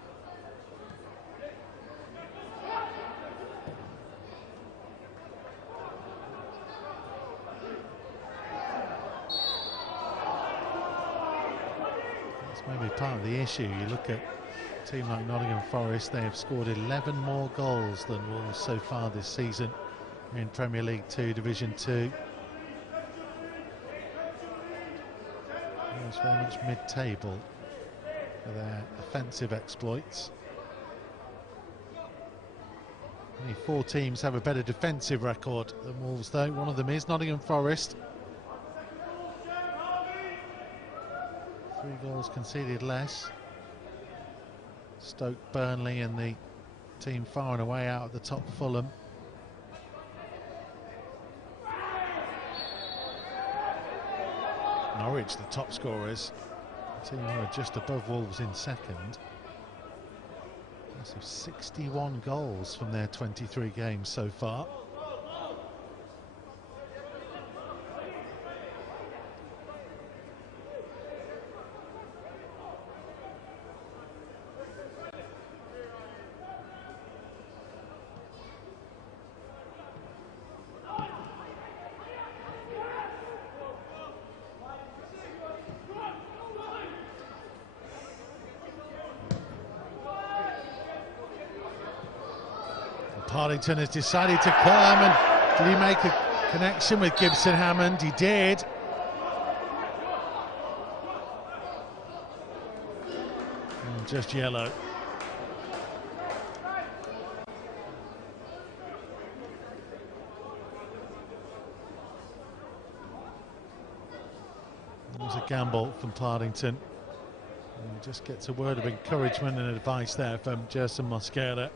That's maybe part of the issue. You look at a team like Nottingham Forest, they have scored 11 more goals than Wolves so far this season in Premier League 2, Division 2. It's very much mid-table for their offensive exploits. Only 4 teams have a better defensive record than Wolves, though. One of them is Nottingham Forest. 3 goals conceded less. Stoke, Burnley and the team far and away out at the top, Fulham. Norwich, the top scorers, a team who are just above Wolves in second. So 61 goals from their 23 games so far. Partington has decided to come, and did he make a connection with Gibson Hammond? He did. And just yellow. It was a gamble from Partington. And he just gets a word of encouragement and advice there from Gerson Mosquera.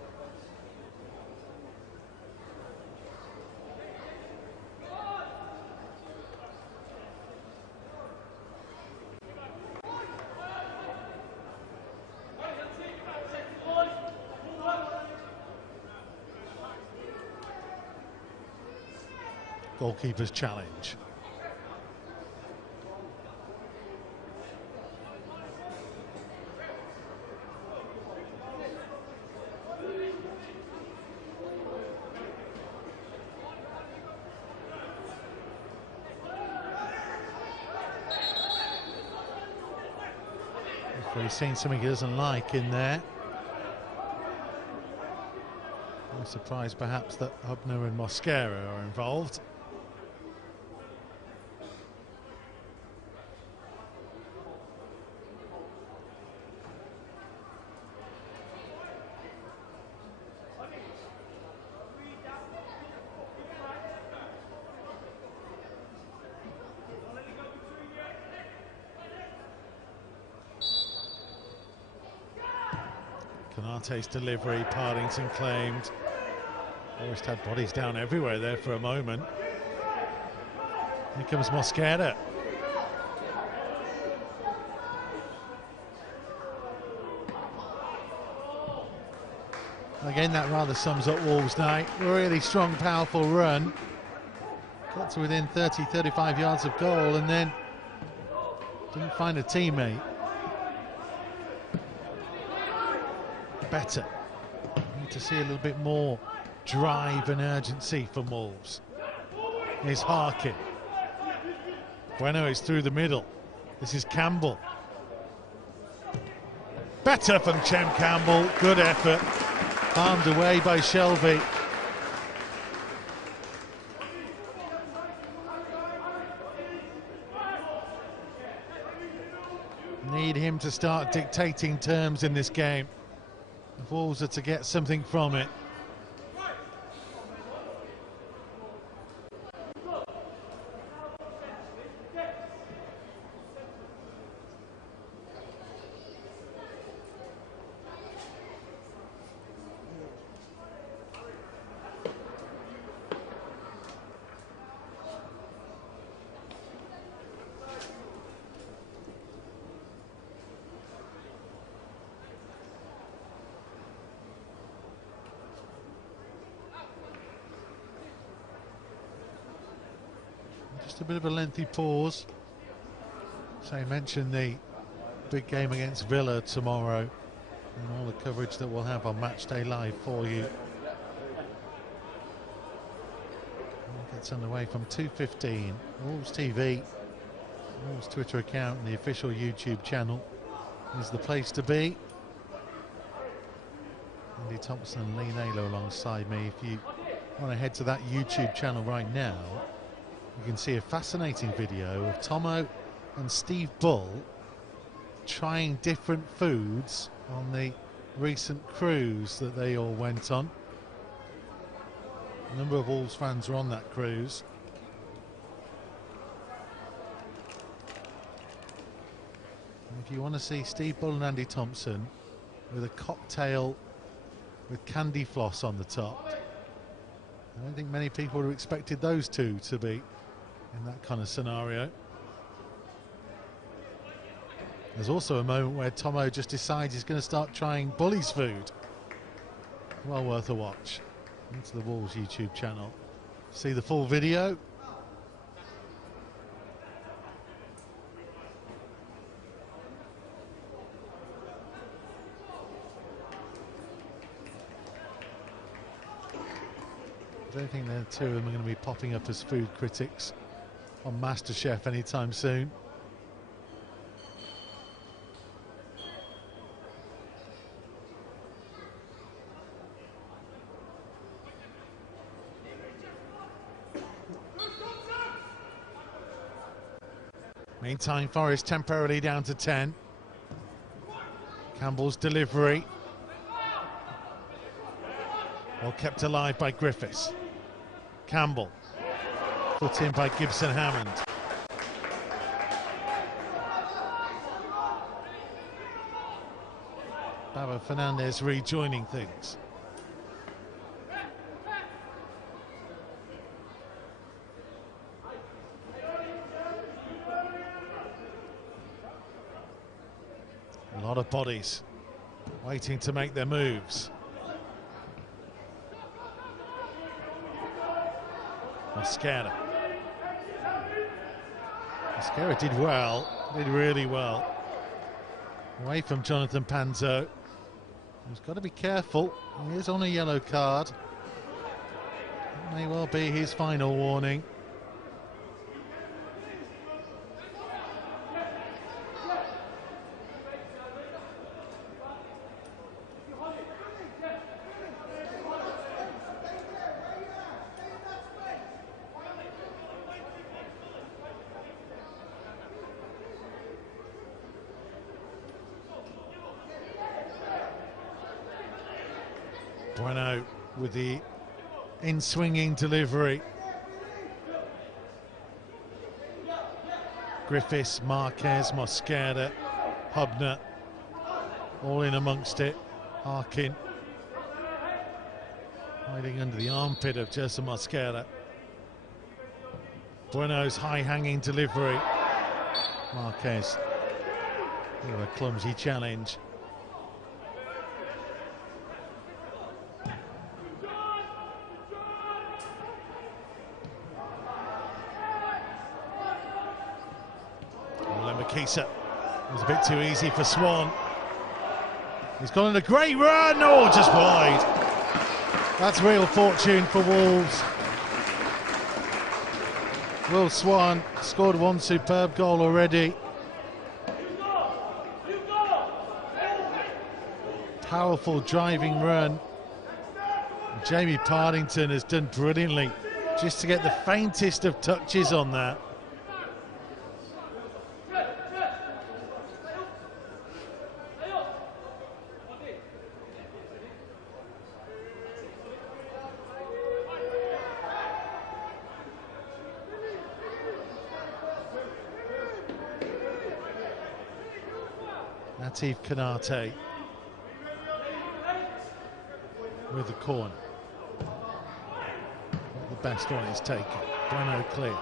Goalkeeper's challenge. He's seen something he doesn't like in there. I'm surprised perhaps that Hubner and Mosquera are involved. Canate's delivery, Partington claimed. Forest had bodies down everywhere there for a moment. Here comes Mosquera. Again, that rather sums up Wolves' night. Really strong, powerful run. Got to within 30, 35 yards of goal and then didn't find a teammate. Better. Need to see a little bit more drive and urgency from Wolves. Here's Harkin. Bueno is through the middle. This is Campbell. Better from Chem Campbell. Good effort. Palmed away by Shelby. Need him to start dictating terms in this game. The Wolves are to get something from it. Just a bit of a lengthy pause. So I mentioned the big game against Villa tomorrow and all the coverage that we'll have on Matchday Live for you. It gets underway from 2:15. Wolves TV, Wolves Twitter account and the official YouTube channel. is the place to be. Andy Thompson and Lee Naylor alongside me. If you want to head to that YouTube channel right now, you can see a fascinating video of Tomo and Steve Bull trying different foods on the recent cruise that they all went on. A number of Wolves fans were on that cruise. And if you want to see Steve Bull and Andy Thompson with a cocktail with candy floss on the top, I don't think many people would have expected those two to be in that kind of scenario. There's also a moment where Tomo just decides he's going to start trying Bully's food. Well worth a watch. Into the Wolves YouTube channel. See the full video. I don't think the two of them are going to be popping up as food critics on MasterChef anytime soon. Meantime, Forest temporarily down to 10. Campbell's delivery. Well kept alive by Griffiths. Campbell. Put in by Gibson Hammond. Baba Fernandez rejoining things. A lot of bodies waiting to make their moves. Mosquera. Mosquera did well, did really well. Away from Jonathan Panzo. He's got to be careful. He is on a yellow card. It may well be his final warning. Bueno with the in-swinging delivery. Griffiths, Marquez, Mosquera, Hubner, all in amongst it. Harkin hiding under the armpit of Jesse Mosquera. Bueno's high-hanging delivery. Marquez, with a clumsy challenge. Kisa was a bit too easy for Swan. He's gone on a great run. Oh, just wide. That's real fortune for Wolves. Will Swan scored one superb goal already. Powerful driving run. Jamie Partington has done brilliantly just to get the faintest of touches on that. Natif Kanate with the corner. Not the best one is taken. Bueno clear.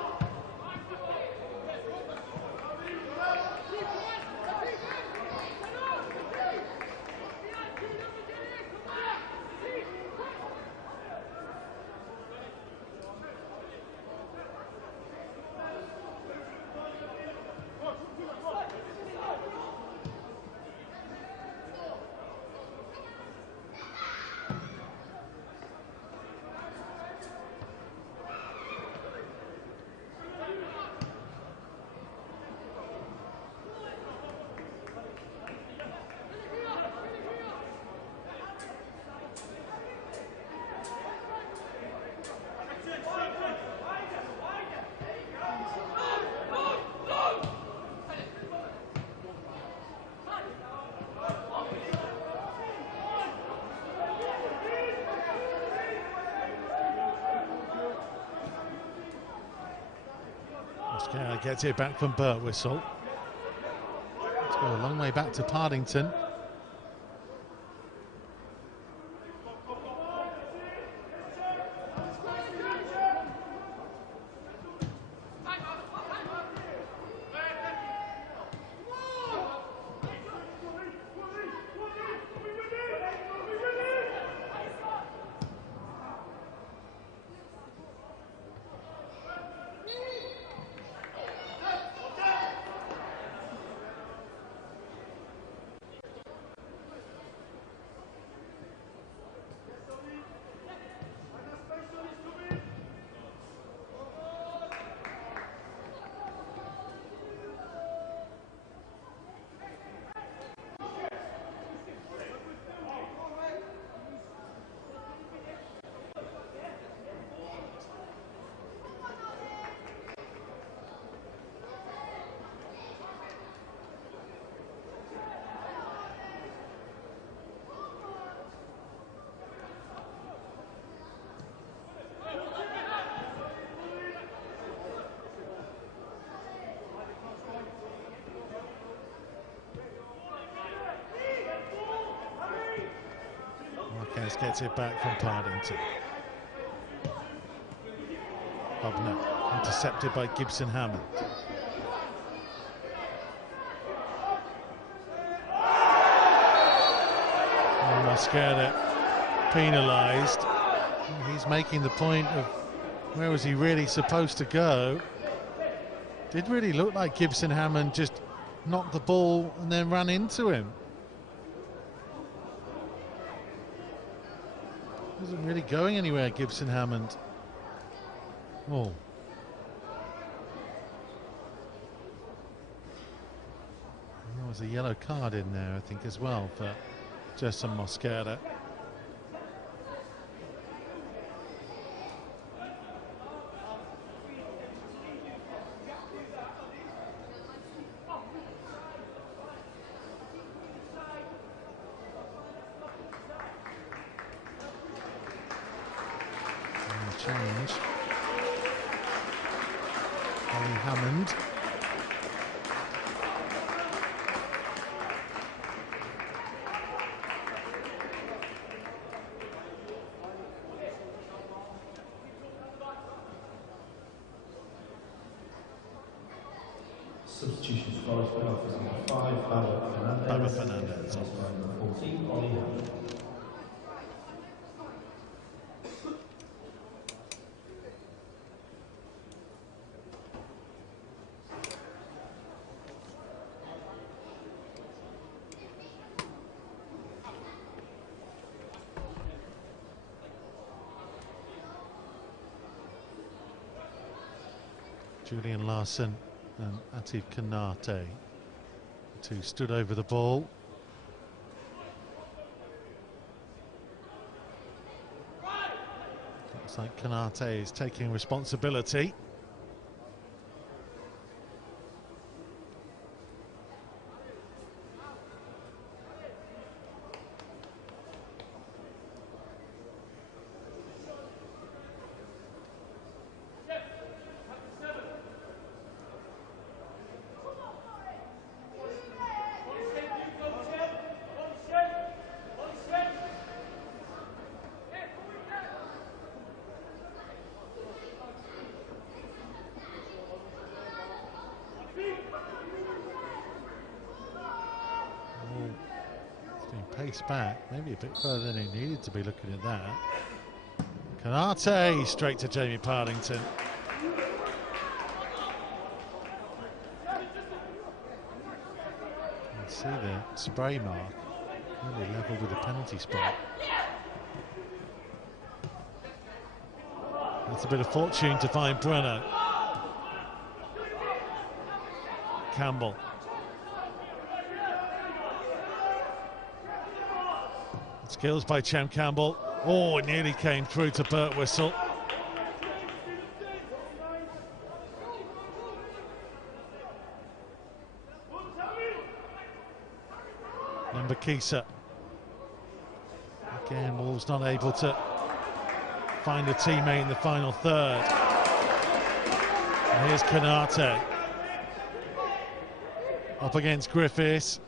Mosquera gets it back from Birtwistle. It's got a long way back to Partington. Marquez gets it back from Partington. Hobner intercepted by Gibson Hammond. And Mosquera penalised. He's making the point of where was he really supposed to go. Did really look like Gibson Hammond just knocked the ball and then ran into him. Wasn't really going anywhere, Gibson Hammond. Oh. There was a yellow card in there, I think, as well, for Jason Mosquera. Change. Ollie Hammond. Substitutions Forest penalties number 5, Baba Fernandez. Number 14, Ollie Hammond. Julian Larson and Atif Kanate, the two stood over the ball. Looks like Kanate is taking responsibility. Pace back, maybe a bit further than he needed to be looking at that. Kanate straight to Jamie Partington. You can see the spray mark really level with the penalty spot. That's a bit of fortune to find Breno. Campbell. Skills by Chem Campbell. Oh, it nearly came through to Birtwistle. Number Kisa. Again, Wolves not able to find a teammate in the final third. And here's Kanate. Up against Griffiths.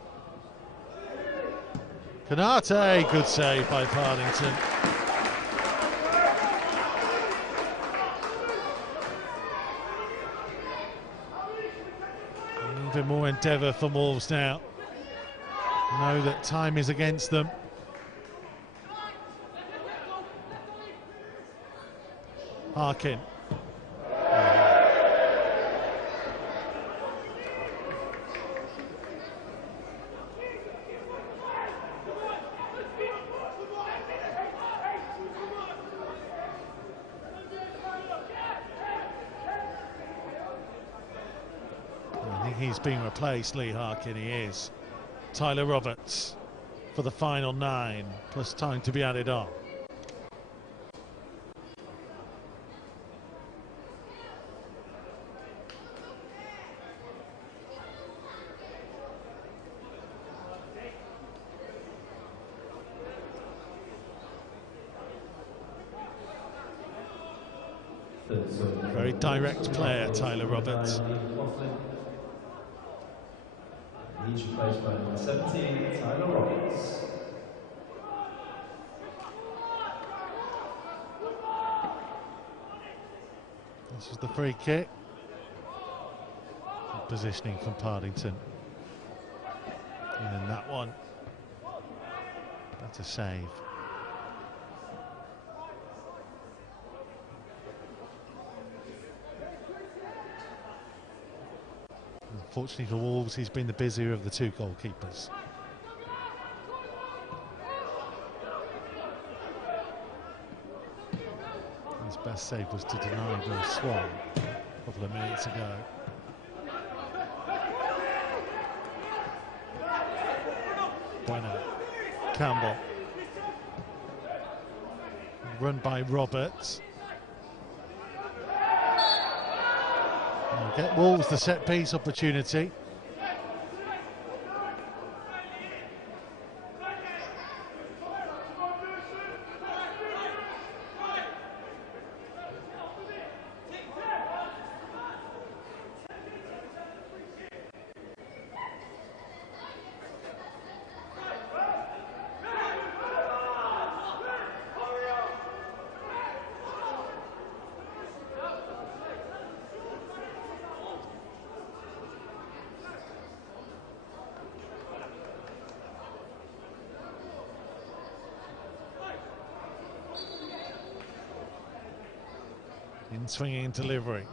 Kanate, good save by Partington. A little bit more endeavour for Wolves now. Know that time is against them. Harkin. I think he's being replaced, Lee Harkin, he is. Tyler Roberts for the final 9, plus time to be added on. Very direct player, Tyler Roberts. He's replaced by number 17, Tyler Roberts. This is the free kick. Good positioning from Partington. And then that one. That's a save. Unfortunately for Wolves, he's been the busier of the 2 goalkeepers. His best save was to deny Bill Swan a couple of minutes ago. Bueno, Campbell. Run by Roberts. Get Wolves the set piece opportunity. In swinging and delivery.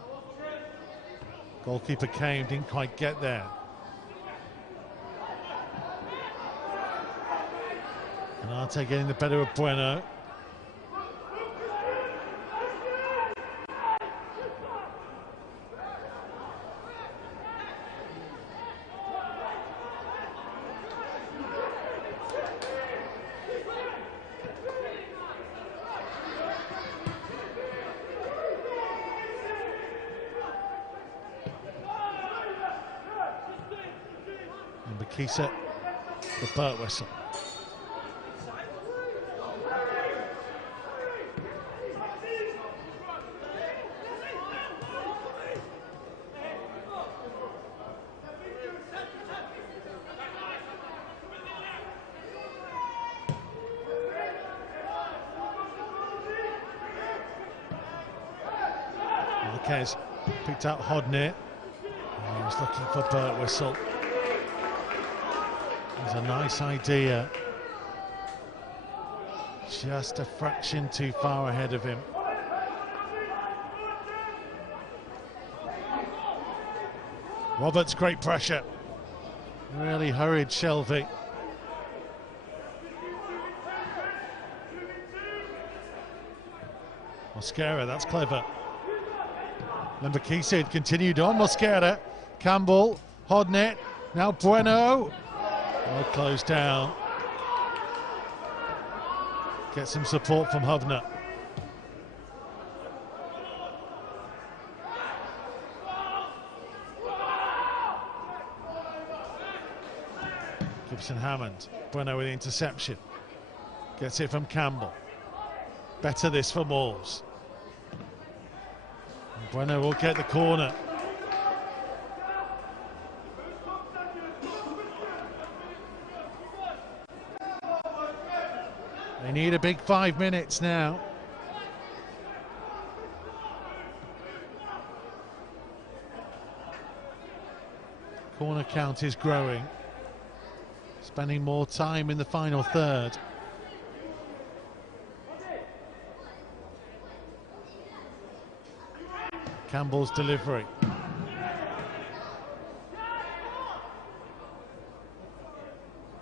Goalkeeper came, didn't quite get there. Kanate getting the better of Bueno. Kisa, the Burt whistle. Marquez picked out Hodnett. He was looking for Burt whistle. It's a nice idea. Just a fraction too far ahead of him. Roberts, great pressure. Really hurried Shelvey. Mosquera, that's clever. Lembakisa continued on. Mosquera, Campbell, Hodnett, now Bueno. Well closed down. Get some support from Hubner. Gibson Hammond. Bueno with the interception. Gets it from Campbell. Better this for Wolves. Bueno will get the corner. They need a big 5 minutes now. Corner count is growing. Spending more time in the final third. Campbell's delivery.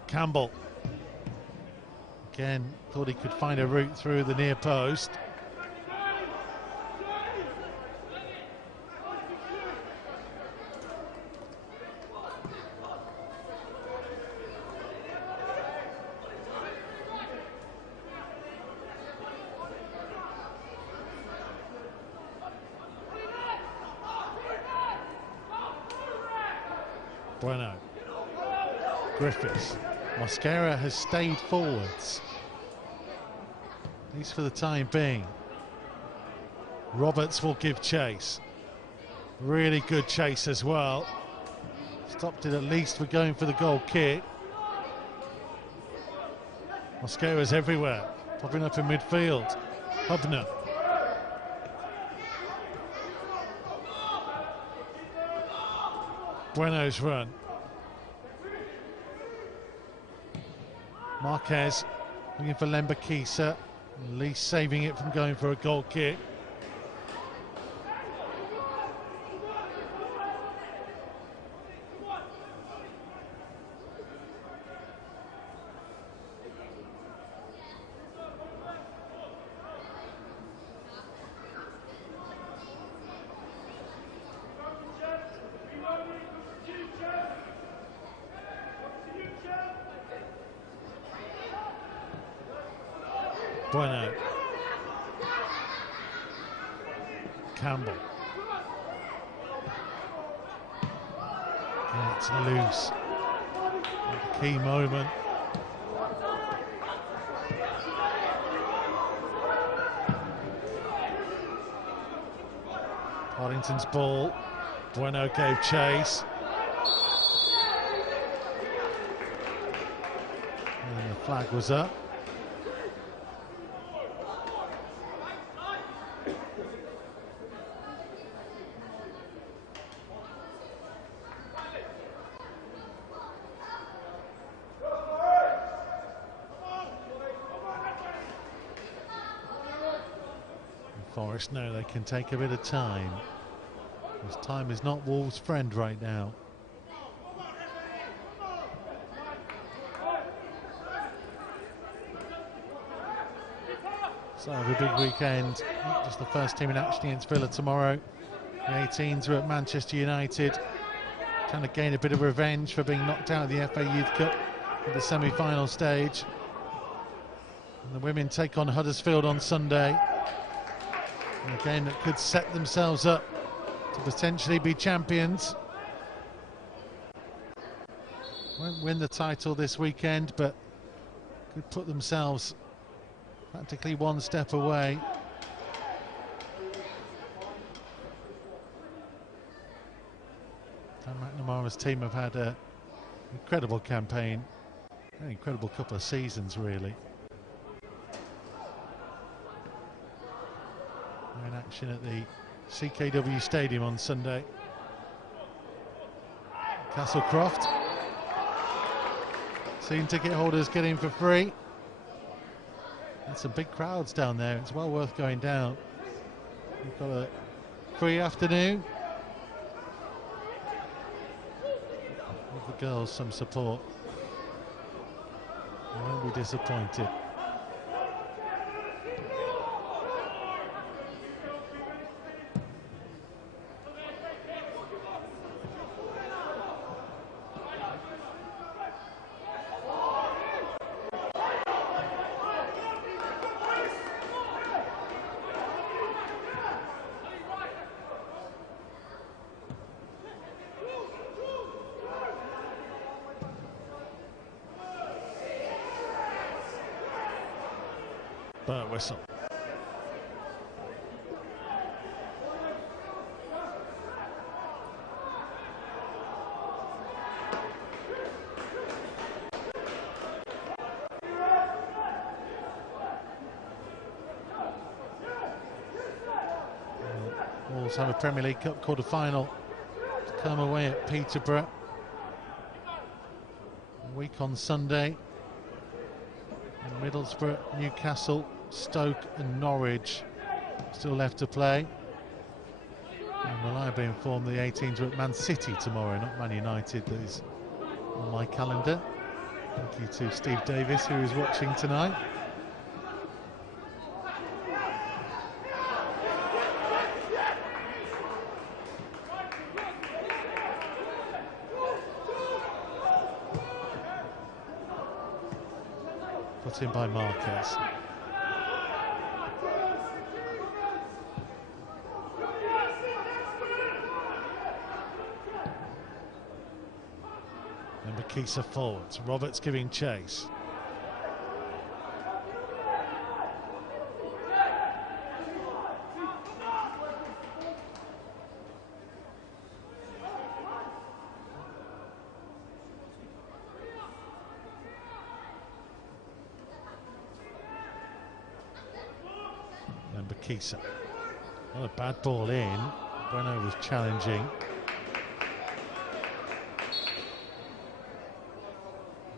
Campbell. Again, thought he could find a route through the near post. Bueno. Griffiths. Mosquera has stayed forwards, at least for the time being. Roberts will give chase. Really good chase as well. Stopped it at least for going for the goal kick. Mosquera's everywhere, popping up in midfield. Hubner. Bueno's run. Marquez looking for Lembakisa, at least saving it from going for a goal kick. Bueno. Campbell. And it's loose. A key moment. Partington's ball. Bueno gave chase. And the flag was up. Forest know they can take a bit of time, because time is not Wolves' friend right now. So a big weekend, not just the first team in action against Villa tomorrow. The 18s are at Manchester United, trying to gain a bit of revenge for being knocked out of the FA Youth Cup at the semi-final stage. And the women take on Huddersfield on Sunday. A game that could set themselves up to potentially be champions. Won't win the title this weekend, but could put themselves practically one step away. Dan McNamara's team have had an incredible campaign, an incredible couple of seasons really. In action at the CKW Stadium on Sunday. Castlecroft. Seeing ticket holders get in for free. And some big crowds down there. It's well worth going down. We've got a free afternoon. Give the girls some support. They won't be disappointed. Whistle. Wolves have a Premier League Cup quarter-final to come away at Peterborough. A week on Sunday. And Middlesbrough, Newcastle, Stoke and Norwich still left to play. And reliably informed the 18s are at Man City tomorrow, not Man United, that is on my calendar. Thank you to Steve Davis, who is watching tonight. Put in by Marquez. And Bakisa forwards. Roberts giving chase. And Bakisa. Well, a bad ball in. Bueno was challenging.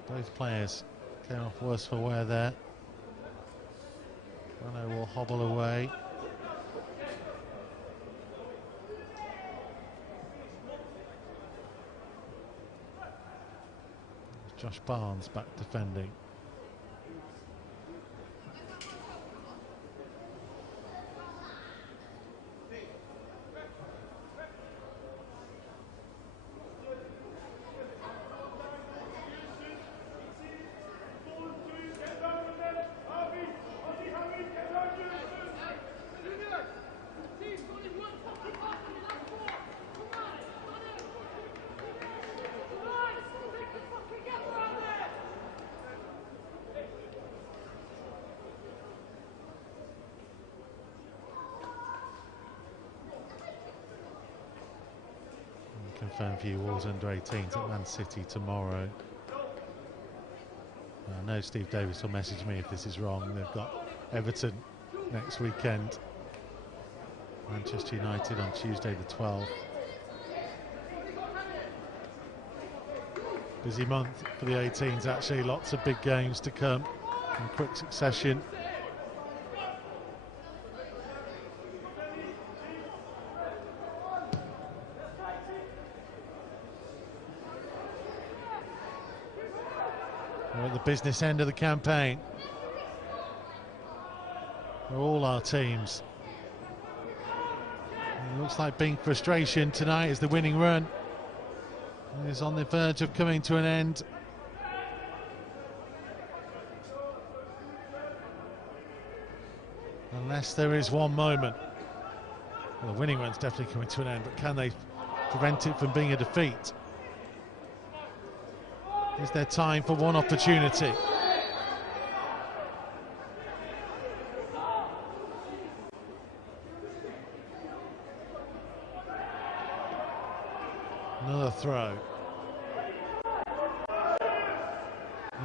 Both players came off worse for wear there. Bueno will hobble away. Josh Barnes back defending. Confirmed for you, Wolves under 18s at Man City tomorrow. I know Steve Davis will message me if this is wrong. They've got Everton next weekend. Manchester United on Tuesday the 12th. Busy month for the 18s actually, lots of big games to come in quick succession. We're at the business end of the campaign for all our teams. It looks like being frustration tonight is the winning run. It is on the verge of coming to an end. Unless there is one moment. Well, the winning run's definitely coming to an end, but can they prevent it from being a defeat? Is there time for one opportunity? Another throw.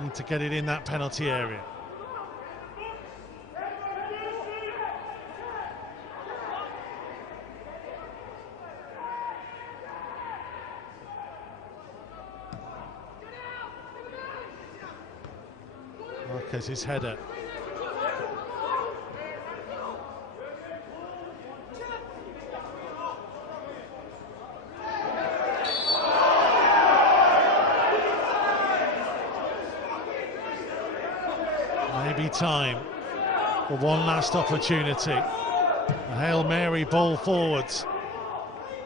Need to get it in that penalty area. Marquez his header. Maybe time for one last opportunity. A Hail Mary ball forwards.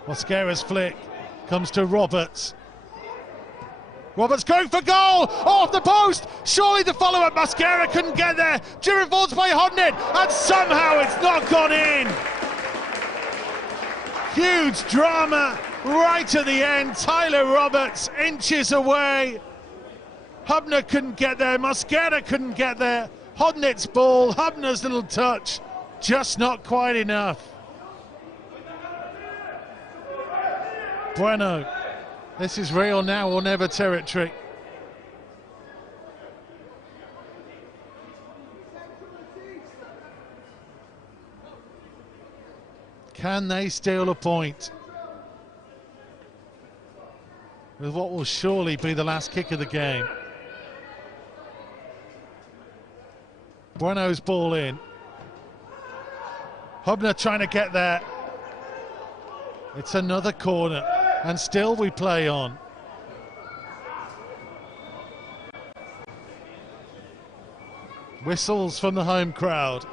Mosquera's flick comes to Roberts. Roberts going for goal, off the post, surely the follow-up, Mosquera couldn't get there, driven forwards by Hodnett, and somehow it's not gone in. Huge drama right at the end, Tyler Roberts inches away. Hubner couldn't get there, Mosquera couldn't get there, Hodnett's ball, Hubner's little touch, just not quite enough. Bueno. This is real now or never territory. Can they steal a point with what will surely be the last kick of the game? Bueno's ball in. Hubner trying to get there. It's another corner, and still we play on. Whistles from the home crowd.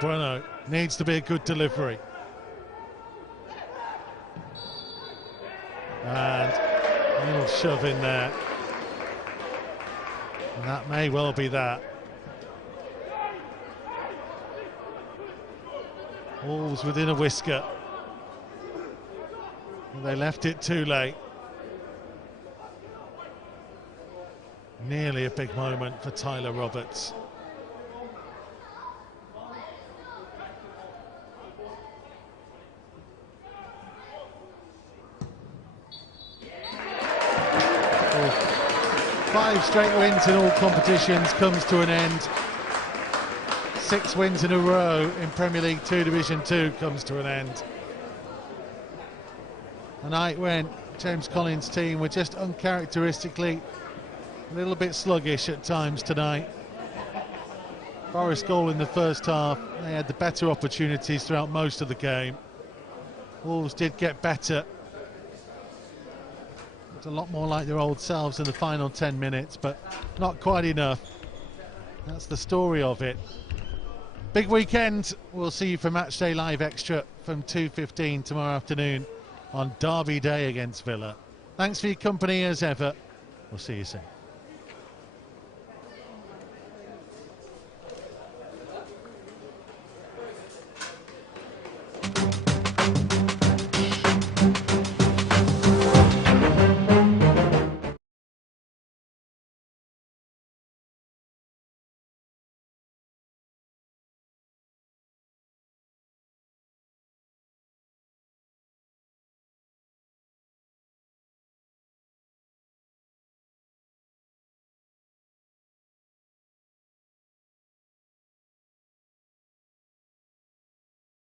Bueno needs to be a good delivery. And a little shove in there. And that may well be that. Wolves within a whisker. And they left it too late. Nearly a big moment for Tyler Roberts. Five straight wins in all competitions comes to an end. 6 wins in a row in Premier League 2 Division 2 comes to an end. A night when James Collins' team were just uncharacteristically a little bit sluggish at times tonight. Forest goal in the first half. They had the better opportunities throughout most of the game. Wolves did get better. It's a lot more like their old selves in the final 10 minutes, but not quite enough. That's the story of it. Big weekend. We'll see you for Matchday Live Extra from 2:15 tomorrow afternoon on Derby Day against Villa. Thanks for your company as ever. We'll see you soon.